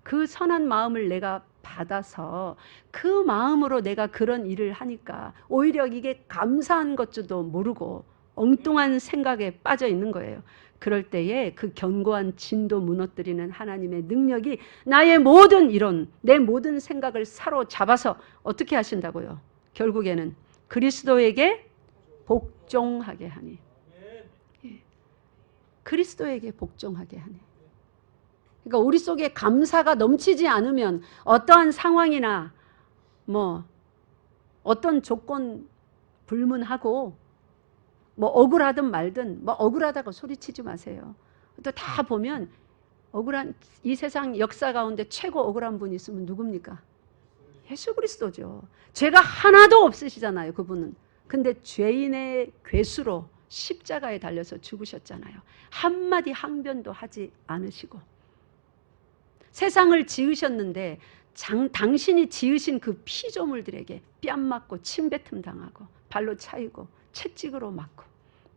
그 선한 마음을 내가 받아서 그 마음으로 내가 그런 일을 하니까 오히려 이게 감사한 것도 모르고 엉뚱한 생각에 빠져 있는 거예요. 그럴 때에 그 견고한 진도 무너뜨리는 하나님의 능력이 나의 모든 이론, 내 모든 생각을 사로잡아서 어떻게 하신다고요? 결국에는 그리스도에게 복종하게 하니. 그리스도에게 복종하게 하니. 그러니까 우리 속에 감사가 넘치지 않으면 어떠한 상황이나 뭐 어떤 조건 불문하고 뭐 억울하든 말든 뭐 억울하다고 소리치지 마세요. 또 다 보면 억울한 이 세상 역사 가운데 최고 억울한 분이 있으면 누굽니까? 예수 그리스도죠. 죄가 하나도 없으시잖아요. 그분은. 근데 죄인의 괴수로 십자가에 달려서 죽으셨잖아요. 한마디 항변도 하지 않으시고 세상을 지으셨는데 당신이 지으신 그 피조물들에게 뺨 맞고 침뱉음 당하고 발로 차이고 채찍으로 맞고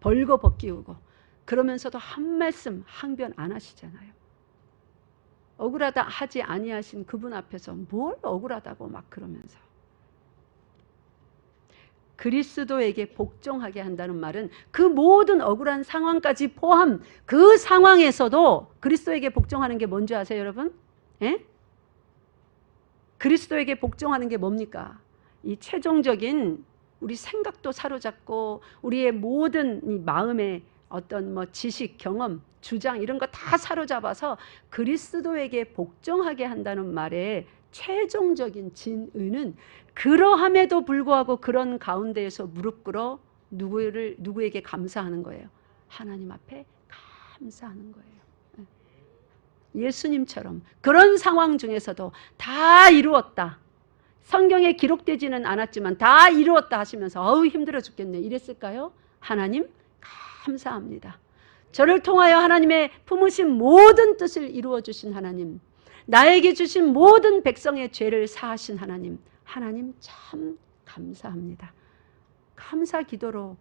벌거 벗기우고 그러면서도 한 말씀 항변 안 하시잖아요. 억울하다 하지 아니하신 그분 앞에서 뭘 억울하다고 막 그러면서 그리스도에게 복종하게 한다는 말은 그 모든 억울한 상황까지 포함 그 상황에서도 그리스도에게 복종하는 게 뭔지 아세요, 여러분? 예? 그리스도에게 복종하는 게 뭡니까? 이 최종적인 우리 생각도 사로잡고 우리의 모든 이 마음의 어떤 뭐 지식, 경험, 주장 이런 거 다 사로잡아서 그리스도에게 복종하게 한다는 말의 최종적인 진의는 그러함에도 불구하고 그런 가운데에서 무릎 꿇어 누구에게 감사하는 거예요. 하나님 앞에 감사하는 거예요. 예수님처럼 그런 상황 중에서도 다 이루었다. 성경에 기록되지는 않았지만 다 이루었다 하시면서 어우 힘들어 죽겠네 이랬을까요? 하나님 감사합니다. 저를 통하여 하나님의 품으신 모든 뜻을 이루어 주신 하나님, 나에게 주신 모든 백성의 죄를 사하신 하나님, 하나님 참 감사합니다. 감사 기도로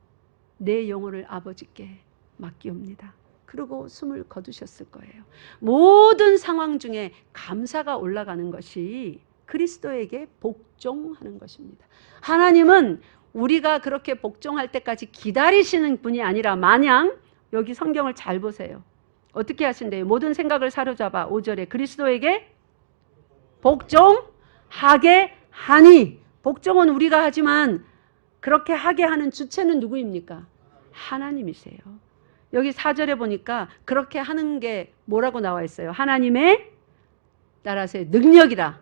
내 영혼을 아버지께 맡기옵니다. 그리고 숨을 거두셨을 거예요. 모든 상황 중에 감사가 올라가는 것이 그리스도에게 복종하는 것입니다. 하나님은 우리가 그렇게 복종할 때까지 기다리시는 분이 아니라 마냥 여기 성경을 잘 보세요. 어떻게 하신대요? 모든 생각을 사로잡아 5절에 그리스도에게 복종하게 하니. 복종은 우리가 하지만 그렇게 하게 하는 주체는 누구입니까? 하나님이세요. 여기 4절에 보니까 그렇게 하는 게 뭐라고 나와 있어요? 하나님의 따라서 능력이라.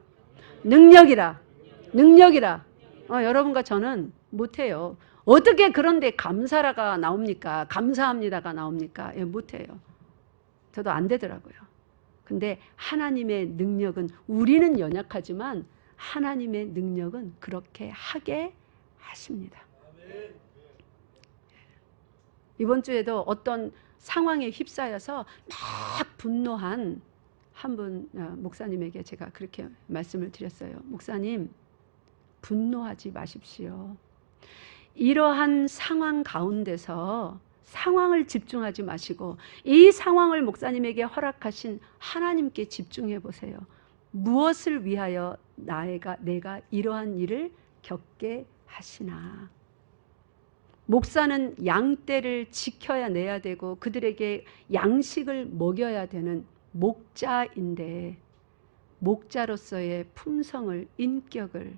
능력이라. 능력이라. 여러분과 저는 못해요. 어떻게 그런데 감사라가 나옵니까? 감사합니다가 나옵니까? 예, 못해요. 저도 안 되더라고요. 근데 하나님의 능력은 우리는 연약하지만 하나님의 능력은 그렇게 하게 하십니다. 이번 주에도 어떤 상황에 휩싸여서 막 분노한 한 분 목사님에게 제가 그렇게 말씀을 드렸어요. 목사님, 분노하지 마십시오. 이러한 상황 가운데서 상황을 집중하지 마시고 이 상황을 목사님에게 허락하신 하나님께 집중해 보세요. 무엇을 위하여 내가 이러한 일을 겪게 하시나. 목사는 양떼를 지켜야 내야 되고 그들에게 양식을 먹여야 되는 목자인데 목자로서의 품성을, 인격을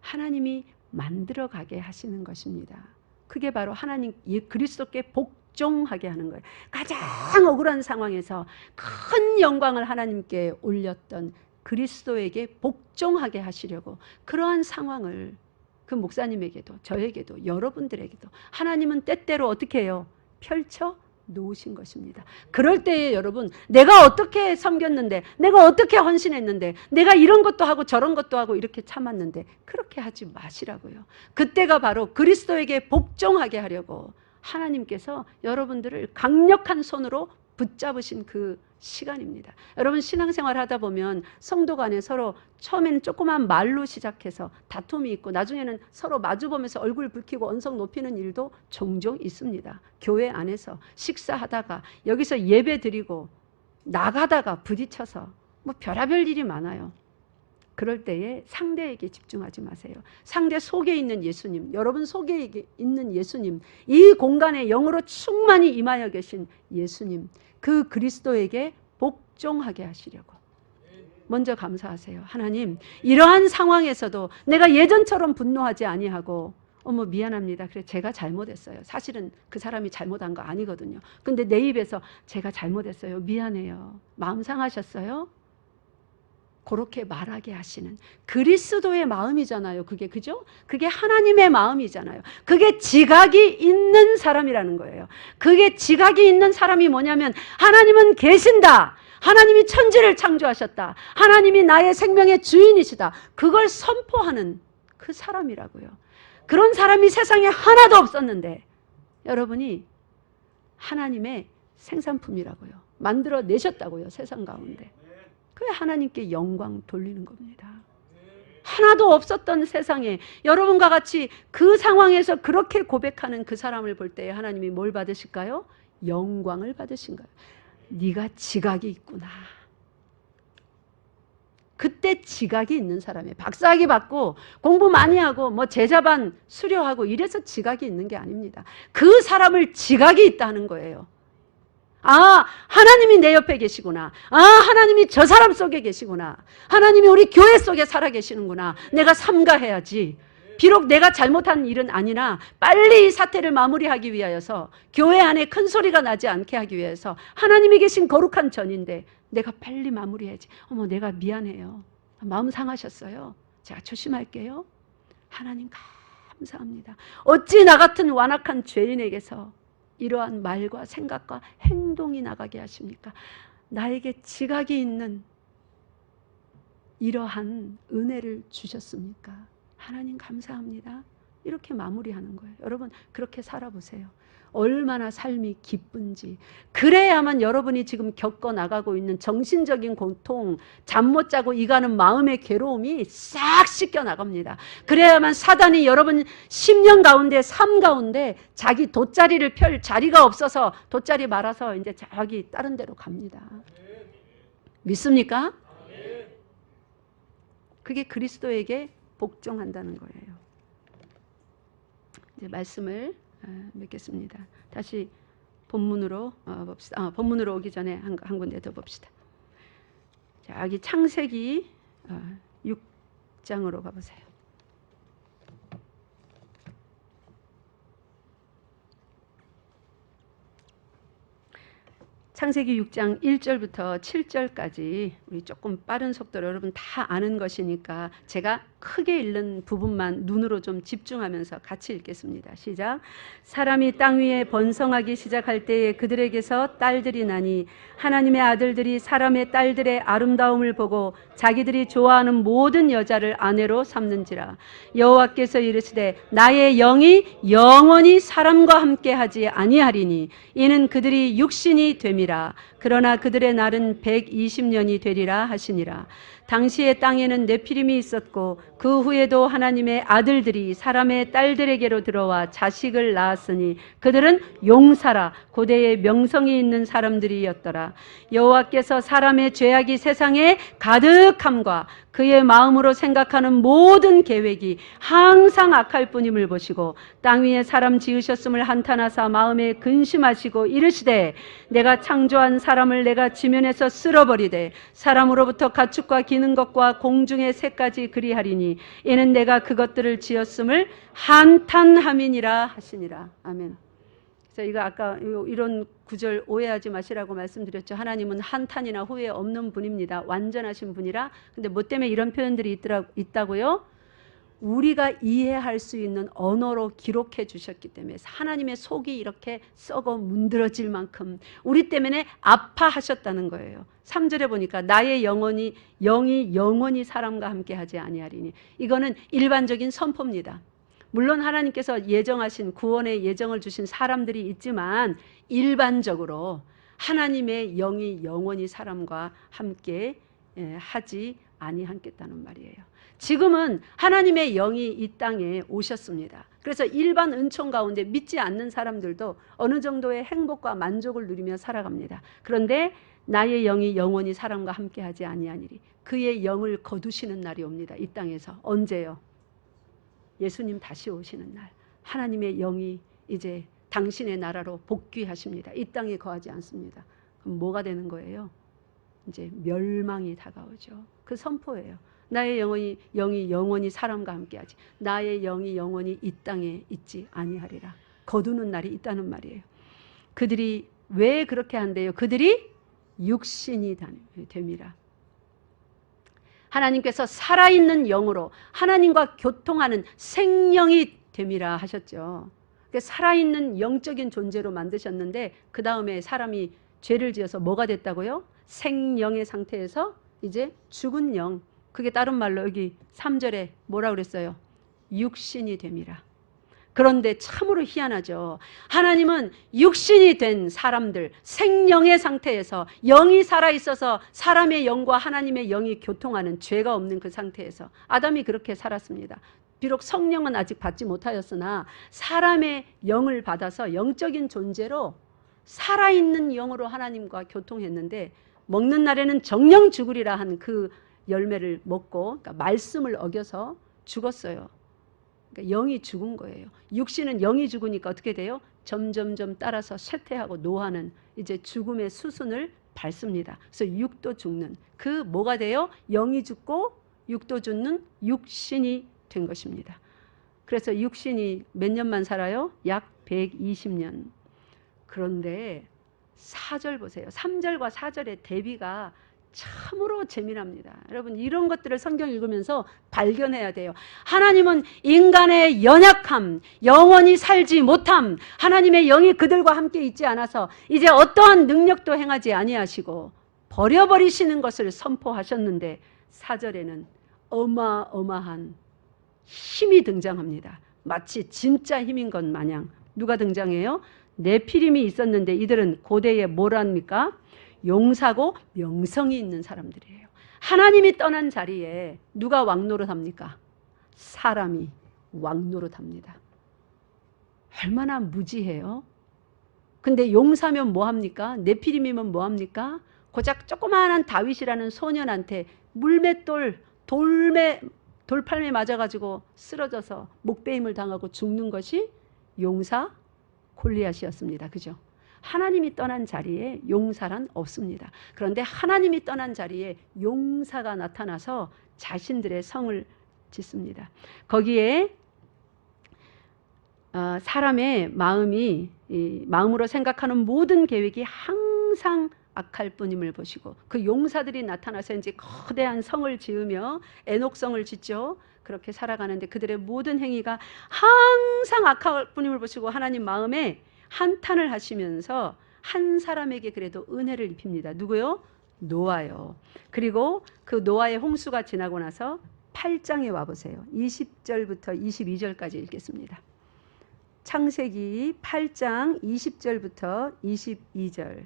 하나님이 만들어가게 하시는 것입니다. 그게 바로 하나님 그리스도께 복종하게 하는 거예요. 가장 억울한 상황에서 큰 영광을 하나님께 올렸던 그리스도에게 복종하게 하시려고 그러한 상황을 그 목사님에게도 저에게도 여러분들에게도 하나님은 때때로 어떻게 해요? 펼쳐 놓으신 것입니다. 그럴 때에 여러분, 내가 어떻게 섬겼는데, 내가 어떻게 헌신했는데, 내가 이런 것도 하고 저런 것도 하고 이렇게 참았는데 그렇게 하지 마시라고요. 그때가 바로 그리스도에게 복종하게 하려고 하나님께서 여러분들을 강력한 손으로 붙잡으신 그 시간입니다. 여러분 신앙생활 하다 보면 성도 간에 서로 처음에는 조그만 말로 시작해서 다툼이 있고 나중에는 서로 마주보면서 얼굴 붉히고 언성 높이는 일도 종종 있습니다. 교회 안에서 식사하다가 여기서 예배 드리고 나가다가 부딪혀서 뭐 별의별 일이 많아요. 그럴 때에 상대에게 집중하지 마세요. 상대 속에 있는 예수님, 여러분 속에 있는 예수님, 이 공간에 영으로 충만히 임하여 계신 예수님, 그 그리스도에게 복종하게 하시려고 먼저 감사하세요. 하나님, 이러한 상황에서도 내가 예전처럼 분노하지 아니하고 어머 미안합니다. 그래 제가 잘못했어요. 사실은 그 사람이 잘못한 거 아니거든요. 근데 내 입에서 제가 잘못했어요. 미안해요. 마음 상하셨어요? 그렇게 말하게 하시는 그리스도의 마음이잖아요. 그게 그죠? 그게 하나님의 마음이잖아요. 그게 지각이 있는 사람이라는 거예요. 그게 지각이 있는 사람이 뭐냐면 하나님은 계신다. 하나님이 천지를 창조하셨다. 하나님이 나의 생명의 주인이시다. 그걸 선포하는 그 사람이라고요. 그런 사람이 세상에 하나도 없었는데 여러분이 하나님의 생산품이라고요. 만들어 내셨다고요. 세상 가운데. 그게 하나님께 영광 돌리는 겁니다. 하나도 없었던 세상에 여러분과 같이 그 상황에서 그렇게 고백하는 그 사람을 볼 때 하나님이 뭘 받으실까요? 영광을 받으신 거예요. 네가 지각이 있구나. 그때 지각이 있는 사람이에요. 박사학위 받고 공부 많이 하고 뭐 제자반 수료하고 이래서 지각이 있는 게 아닙니다. 그 사람을 지각이 있다는 거예요. 아, 하나님이 내 옆에 계시구나. 아, 하나님이 저 사람 속에 계시구나. 하나님이 우리 교회 속에 살아 계시는구나. 내가 삼가해야지. 비록 내가 잘못한 일은 아니나 빨리 이 사태를 마무리하기 위하여서, 교회 안에 큰 소리가 나지 않게 하기 위해서, 하나님이 계신 거룩한 전인데 내가 빨리 마무리해야지. 어머, 내가 미안해요. 마음 상하셨어요. 제가 조심할게요. 하나님 감사합니다. 어찌 나 같은 완악한 죄인에게서 이러한 말과 생각과 행동이 나가게 하십니까? 나에게 지각이 있는 이러한 은혜를 주셨습니까? 하나님 감사합니다. 이렇게 마무리하는 거예요. 여러분, 그렇게 살아보세요. 얼마나 삶이 기쁜지. 그래야만 여러분이 지금 겪어나가고 있는 정신적인 고통, 잠 못 자고 이가는 마음의 괴로움이 싹 씻겨나갑니다. 그래야만 사단이 여러분 10년 가운데, 삶 가운데 자기 돗자리를 펼 자리가 없어서 돗자리 말아서 이제 자기 다른 데로 갑니다. 믿습니까? 그게 그리스도에게 복종한다는 거예요. 이제 말씀을 맺겠습니다. 다시 본문으로 봅시다. 본문으로 오기 전에 한 군데 더 봅시다. 자, 여기 창세기 6장으로 가보세요. 창세기 6장 1절부터 7절까지 우리 조금 빠른 속도로, 여러분 다 아는 것이니까 제가 크게 읽는 부분만 눈으로 좀 집중하면서 같이 읽겠습니다. 시작. 사람이 땅 위에 번성하기 시작할 때에 그들에게서 딸들이 나니 하나님의 아들들이 사람의 딸들의 아름다움을 보고 자기들이 좋아하는 모든 여자를 아내로 삼는지라. 여호와께서 이르시되 나의 영이 영원히 사람과 함께하지 아니하리니 이는 그들이 육신이 됨이라. 그러나 그들의 날은 120년이 되리라 하시니라. 당시의 땅에는 네피림이 있었고 그 후에도 하나님의 아들들이 사람의 딸들에게로 들어와 자식을 낳았으니 그들은 용사라 고대에 명성이 있는 사람들이었더라. 여호와께서 사람의 죄악이 세상에 가득함과 그의 마음으로 생각하는 모든 계획이 항상 악할 뿐임을 보시고 땅 위에 사람 지으셨음을 한탄하사 마음에 근심하시고 이르시되 내가 창조한 사람을 내가 지면에서 쓸어버리되 사람으로부터 가축과 기는 것과 공중의 새까지 그리하리니 이는 내가 그것들을 지었음을 한탄함이니라 하시니라. 아멘. 그래서 이거 아까 이런 구절 오해하지 마시라고 말씀드렸죠. 하나님은 한탄이나 후회 없는 분입니다. 완전하신 분이라. 근데 뭐 때문에 이런 표현들이 있다고요? 우리가 이해할 수 있는 언어로 기록해 주셨기 때문에, 하나님의 속이 이렇게 썩어 문드러질 만큼 우리 때문에 아파하셨다는 거예요. 3절에 보니까 나의 영이 영원히 사람과 함께 하지 아니하리니, 이거는 일반적인 선포입니다. 물론 하나님께서 예정하신 구원의 예정을 주신 사람들이 있지만 일반적으로 하나님의 영이 영원히 사람과 함께 하지 아니하겠다는 말이에요. 지금은 하나님의 영이 이 땅에 오셨습니다. 그래서 일반 은총 가운데 믿지 않는 사람들도 어느 정도의 행복과 만족을 누리며 살아갑니다. 그런데 나의 영이 영원히 사람과 함께 하지 아니하니리, 그의 영을 거두시는 날이 옵니다. 이 땅에서. 언제요? 예수님 다시 오시는 날. 하나님의 영이 이제 당신의 나라로 복귀하십니다. 이 땅에 거하지 않습니다. 그럼 뭐가 되는 거예요? 이제 멸망이 다가오죠. 그 선포예요. 나의 영이 영원히 사람과 함께하지. 나의 영이 영원히 이 땅에 있지 아니하리라. 거두는 날이 있다는 말이에요. 그들이 왜 그렇게 한대요? 그들이 육신이 됨이라. 하나님께서 살아있는 영으로 하나님과 교통하는 생명이 됨이라 하셨죠. 살아있는 영적인 존재로 만드셨는데 그 다음에 사람이 죄를 지어서 뭐가 됐다고요? 생령의 상태에서 이제 죽은 영. 그게 다른 말로 여기 3절에 뭐라 그랬어요? 육신이 됨이라. 그런데 참으로 희한하죠. 하나님은 육신이 된 사람들, 생령의 상태에서 영이 살아있어서 사람의 영과 하나님의 영이 교통하는 죄가 없는 그 상태에서 아담이 그렇게 살았습니다. 비록 성령은 아직 받지 못하였으나 사람의 영을 받아서 영적인 존재로 살아있는 영으로 하나님과 교통했는데, 먹는 날에는 정령 죽으리라 한 그 열매를 먹고, 그러니까 말씀을 어겨서 죽었어요. 그러니까 영이 죽은 거예요. 육신은 영이 죽으니까 어떻게 돼요? 점점점 따라서 쇠퇴하고 노화는 이제 죽음의 수순을 밟습니다. 그래서 육도 죽는, 그 뭐가 돼요? 영이 죽고 육도 죽는 육신이 된 것입니다. 그래서 육신이 몇 년만 살아요? 약 120년. 그런데 4절 보세요. 3절과 4절의 대비가 참으로 재미납니다. 여러분, 이런 것들을 성경 읽으면서 발견해야 돼요. 하나님은 인간의 연약함, 영원히 살지 못함, 하나님의 영이 그들과 함께 있지 않아서 이제 어떠한 능력도 행하지 아니하시고 버려버리시는 것을 선포하셨는데 4절에는 어마어마한 힘이 등장합니다. 마치 진짜 힘인 것 마냥. 누가 등장해요? 네피림이 있었는데 이들은 고대에 뭐랍니까? 용사고 명성이 있는 사람들이에요. 하나님이 떠난 자리에 누가 왕노릇합니까? 사람이 왕노릇합니다. 얼마나 무지해요. 근데 용사면 뭐합니까? 네피림이면 뭐합니까? 고작 조그마한 다윗이라는 소년한테 물맷돌 돌팔매 맞아가지고 쓰러져서 목베임을 당하고 죽는 것이 용사 골리앗이었습니다. 그죠? 하나님이 떠난 자리에 용사란 없습니다. 그런데 하나님이 떠난 자리에 용사가 나타나서 자신들의 성을 짓습니다. 거기에 사람의 마음으로 생각하는 모든 계획이 항상 악할 뿐임을 보시고, 그 용사들이 나타나서 이제 거대한 성을 지으며 에녹성을 짓죠. 그렇게 살아가는데 그들의 모든 행위가 항상 악할 뿐임을 보시고 하나님 마음에 한탄을 하시면서 한 사람에게 그래도 은혜를 입힙니다. 누구요? 노아요. 그리고 그 노아의 홍수가 지나고 나서 8장에 와보세요. 20절부터 22절까지 읽겠습니다. 창세기 8장 20절부터 22절.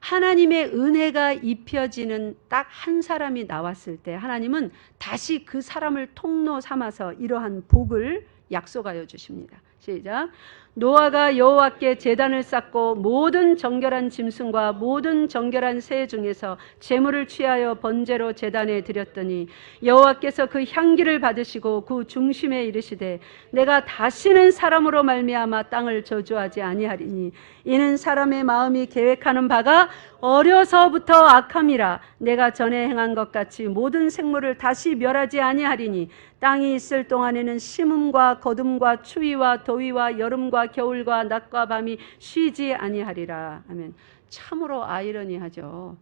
하나님의 은혜가 입혀지는 딱 한 사람이 나왔을 때 하나님은 다시 그 사람을 통로 삼아서 이러한 복을 약속하여 주십니다. 시작. 노아가 여호와께 제단을 쌓고 모든 정결한 짐승과 모든 정결한 새 중에서 제물을 취하여 번제로 제단에 드렸더니 여호와께서 그 향기를 받으시고 그 중심에 이르시되 내가 다시는 사람으로 말미암아 땅을 저주하지 아니하리니 이는 사람의 마음이 계획하는 바가 어려서부터 악함이라. 내가 전에 행한 것 같이 모든 생물을 다시 멸하지 아니하리니 땅이 있을 동안에는 심음과 거둠과 추위와 더위와 여름과 겨울과 낮과 밤이 쉬지 아니하리라. 아멘. 참으로 아이러니하죠.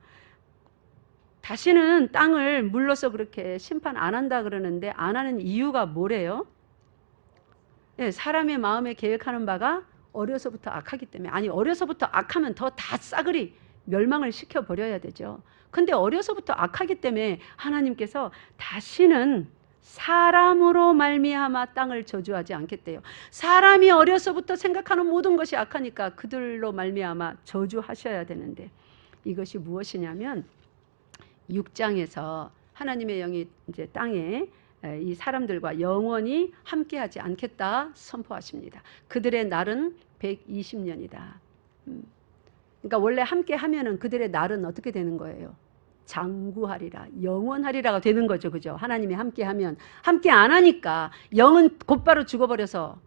다시는 땅을 물로서 그렇게 심판 안 한다 그러는데 안 하는 이유가 뭐래요? 네, 사람의 마음에 계획하는 바가 어려서부터 악하기 때문에. 아니, 어려서부터 악하면 더 다 싸그리 멸망을 시켜버려야 되죠. 근데 어려서부터 악하기 때문에 하나님께서 다시는 사람으로 말미암아 땅을 저주하지 않겠대요. 사람이 어려서부터 생각하는 모든 것이 악하니까 그들로 말미암아 저주하셔야 되는데, 이것이 무엇이냐면 6장에서 하나님의 영이 이제 땅에 이 사람들과 영원히 함께하지 않겠다 선포하십니다. 그들의 날은 120년이다. 그러니까 원래 함께하면은 그들의 날은 어떻게 되는 거예요? 장구하리라, 영원하리라가 되는 거죠. 그죠? 하나님이 함께하면. 함께 안 하니까 영은 곧바로 죽어버려서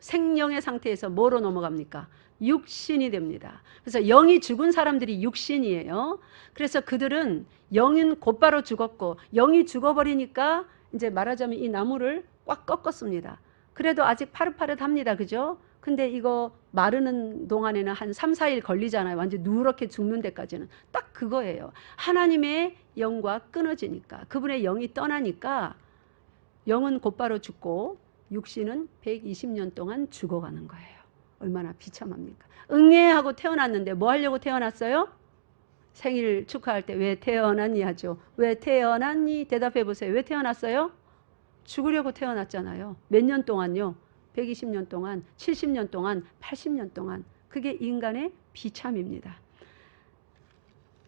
생령의 상태에서 뭐로 넘어갑니까? 육신이 됩니다. 그래서 영이 죽은 사람들이 육신이에요. 그래서 그들은 영은 곧바로 죽었고 영이 죽어버리니까 이제 말하자면 이 나무를 꽉 꺾었습니다. 그래도 아직 파릇파릇합니다. 그죠? 근데 이거 마르는 동안에는 한 3, 4일 걸리잖아요. 완전 누렇게 죽는 데까지는. 딱 그거예요. 하나님의 영과 끊어지니까, 그분의 영이 떠나니까 영은 곧바로 죽고 육신은 120년 동안 죽어가는 거예요. 얼마나 비참합니까? 응애하고 태어났는데 뭐 하려고 태어났어요? 생일 축하할 때 왜 태어났니 하죠. 왜 태어났니? 대답해 보세요. 왜 태어났어요? 죽으려고 태어났잖아요. 몇 년 동안요? 120년 동안, 70년 동안, 80년 동안. 그게 인간의 비참입니다.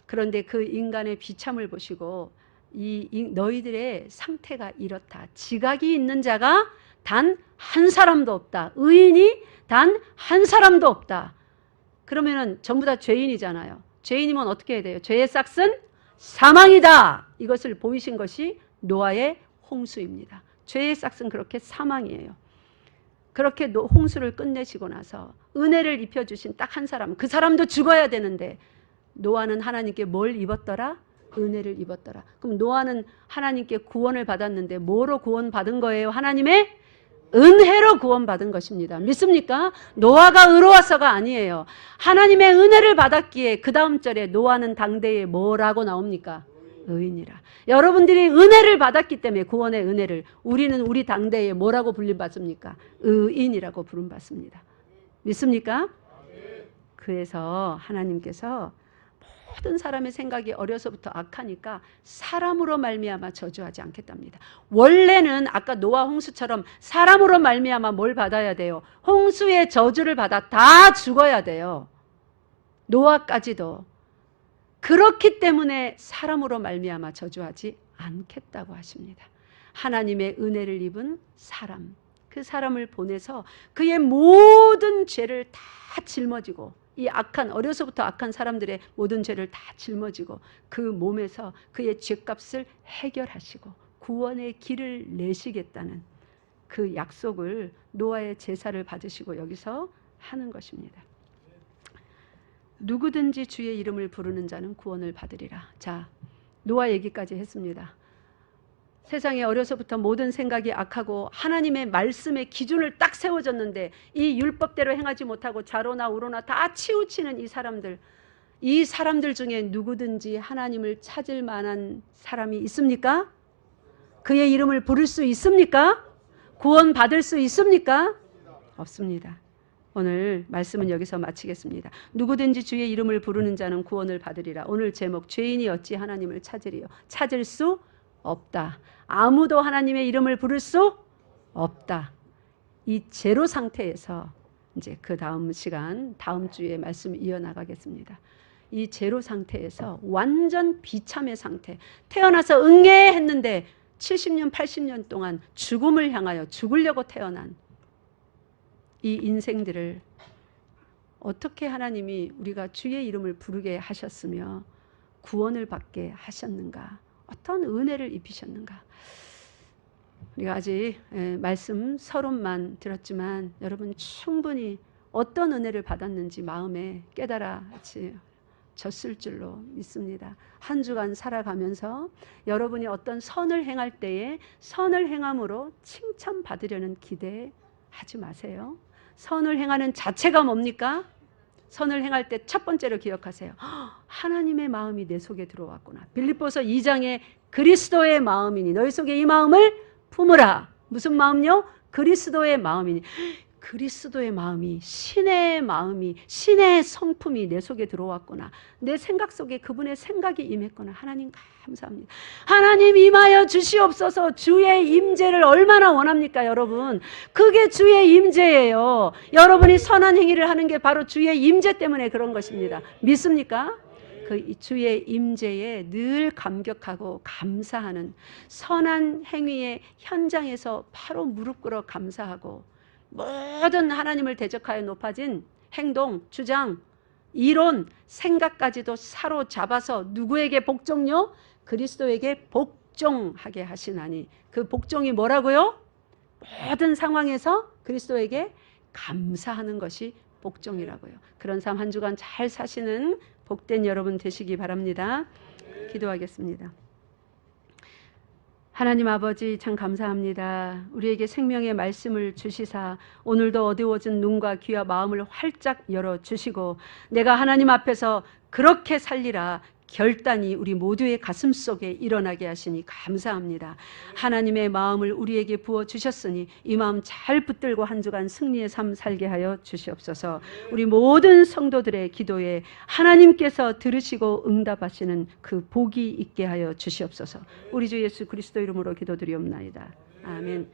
그런데 그 인간의 비참을 보시고 너희들의 상태가 이렇다. 지각이 있는 자가 단 한 사람도 없다. 의인이 단 한 사람도 없다. 그러면은 전부 다 죄인이잖아요. 죄인이면 어떻게 해야 돼요? 죄의 싹은 사망이다. 이것을 보이신 것이 노아의 홍수입니다. 죄의 싹은 그렇게 사망이에요. 그렇게 홍수를 끝내시고 나서 은혜를 입혀주신 딱 한 사람, 그 사람도 죽어야 되는데 노아는 하나님께 뭘 입었더라? 은혜를 입었더라. 그럼 노아는 하나님께 구원을 받았는데 뭐로 구원받은 거예요? 하나님의 은혜로 구원받은 것입니다. 믿습니까? 노아가 의로워서가 아니에요. 하나님의 은혜를 받았기에 그 다음 절에 노아는 당대에 뭐라고 나옵니까? 의인이라. 여러분들이 은혜를 받았기 때문에 구원의 은혜를 우리는 우리 당대에 뭐라고 불림받습니까? 의인이라고 부름받습니다. 믿습니까? 그래서 하나님께서 모든 사람의 생각이 어려서부터 악하니까 사람으로 말미암아 저주하지 않겠답니다. 원래는 아까 노아 홍수처럼 사람으로 말미암아 뭘 받아야 돼요? 홍수의 저주를 받아 다 죽어야 돼요. 노아까지도. 그렇기 때문에 사람으로 말미암아 저주하지 않겠다고 하십니다. 하나님의 은혜를 입은 사람, 그 사람을 보내서 그의 모든 죄를 다 짊어지고 이 악한 어려서부터 악한 사람들의 모든 죄를 다 짊어지고 그 몸에서 그의 죄값을 해결하시고 구원의 길을 내시겠다는 그 약속을 노아의 제사를 받으시고 여기서 하는 것입니다. 누구든지 주의 이름을 부르는 자는 구원을 받으리라. 자, 노아 얘기까지 했습니다. 세상에 어려서부터 모든 생각이 악하고 하나님의 말씀의 기준을 딱 세워졌는데 이 율법대로 행하지 못하고 좌로나 우로나 다 치우치는 이 사람들 중에 누구든지 하나님을 찾을 만한 사람이 있습니까? 그의 이름을 부를 수 있습니까? 구원 받을 수 있습니까? 없습니다. 오늘 말씀은 여기서 마치겠습니다. 누구든지 주의 이름을 부르는 자는 구원을 받으리라. 오늘 제목, 죄인이 어찌 하나님을 찾으리요? 찾을 수 없다. 아무도 하나님의 이름을 부를 수 없다. 이 제로 상태에서 이제 그 다음 시간, 다음 주에 말씀 이어나가겠습니다. 이 제로 상태에서 완전 비참의 상태, 태어나서 응애했는데 70년, 80년 동안 죽음을 향하여 죽으려고 태어난 이 인생들을 어떻게 하나님이 우리가 주의 이름을 부르게 하셨으며 구원을 받게 하셨는가? 어떤 은혜를 입히셨는가? 우리가 아직 말씀 서론만 들었지만 여러분 충분히 어떤 은혜를 받았는지 마음에 깨달아졌을 줄로 믿습니다. 한 주간 살아가면서 여러분이 어떤 선을 행할 때에 선을 행함으로 칭찬받으려는 기대하지 마세요. 선을 행하는 자체가 뭡니까? 선을 행할 때 첫 번째로 기억하세요. 하나님의 마음이 내 속에 들어왔구나. 빌립보서 2장에 그리스도의 마음이니 너희 속에 이 마음을 품으라. 무슨 마음요? 그리스도의 마음이니. 그리스도의 마음이, 신의 마음이, 신의 성품이 내 속에 들어왔구나. 내 생각 속에 그분의 생각이 임했구나. 하나님 감사합니다. 하나님 임하여 주시옵소서. 주의 임재를 얼마나 원합니까, 여러분? 그게 주의 임재예요. 여러분이 선한 행위를 하는 게 바로 주의 임재 때문에 그런 것입니다. 믿습니까? 그 주의 임재에 늘 감격하고 감사하는 선한 행위의 현장에서 바로 무릎 꿇어 감사하고 모든 하나님을 대적하여 높아진 행동, 주장, 이론, 생각까지도 사로잡아서 누구에게 복종요? 그리스도에게 복종하게 하시나니. 그 복종이 뭐라고요? 모든 상황에서 그리스도에게 감사하는 것이 복종이라고요. 그런 삶 한 주간 잘 사시는 복된 여러분 되시기 바랍니다. 기도하겠습니다. 하나님 아버지 참 감사합니다. 우리에게 생명의 말씀을 주시사 오늘도 어두워진 눈과 귀와 마음을 활짝 열어주시고 내가 하나님 앞에서 그렇게 살리라 결단이 우리 모두의 가슴 속에 일어나게 하시니 감사합니다. 하나님의 마음을 우리에게 부어주셨으니 이 마음 잘 붙들고 한 주간 승리의 삶 살게 하여 주시옵소서. 우리 모든 성도들의 기도에 하나님께서 들으시고 응답하시는 그 복이 있게 하여 주시옵소서. 우리 주 예수 그리스도 이름으로 기도드리옵나이다. 아멘.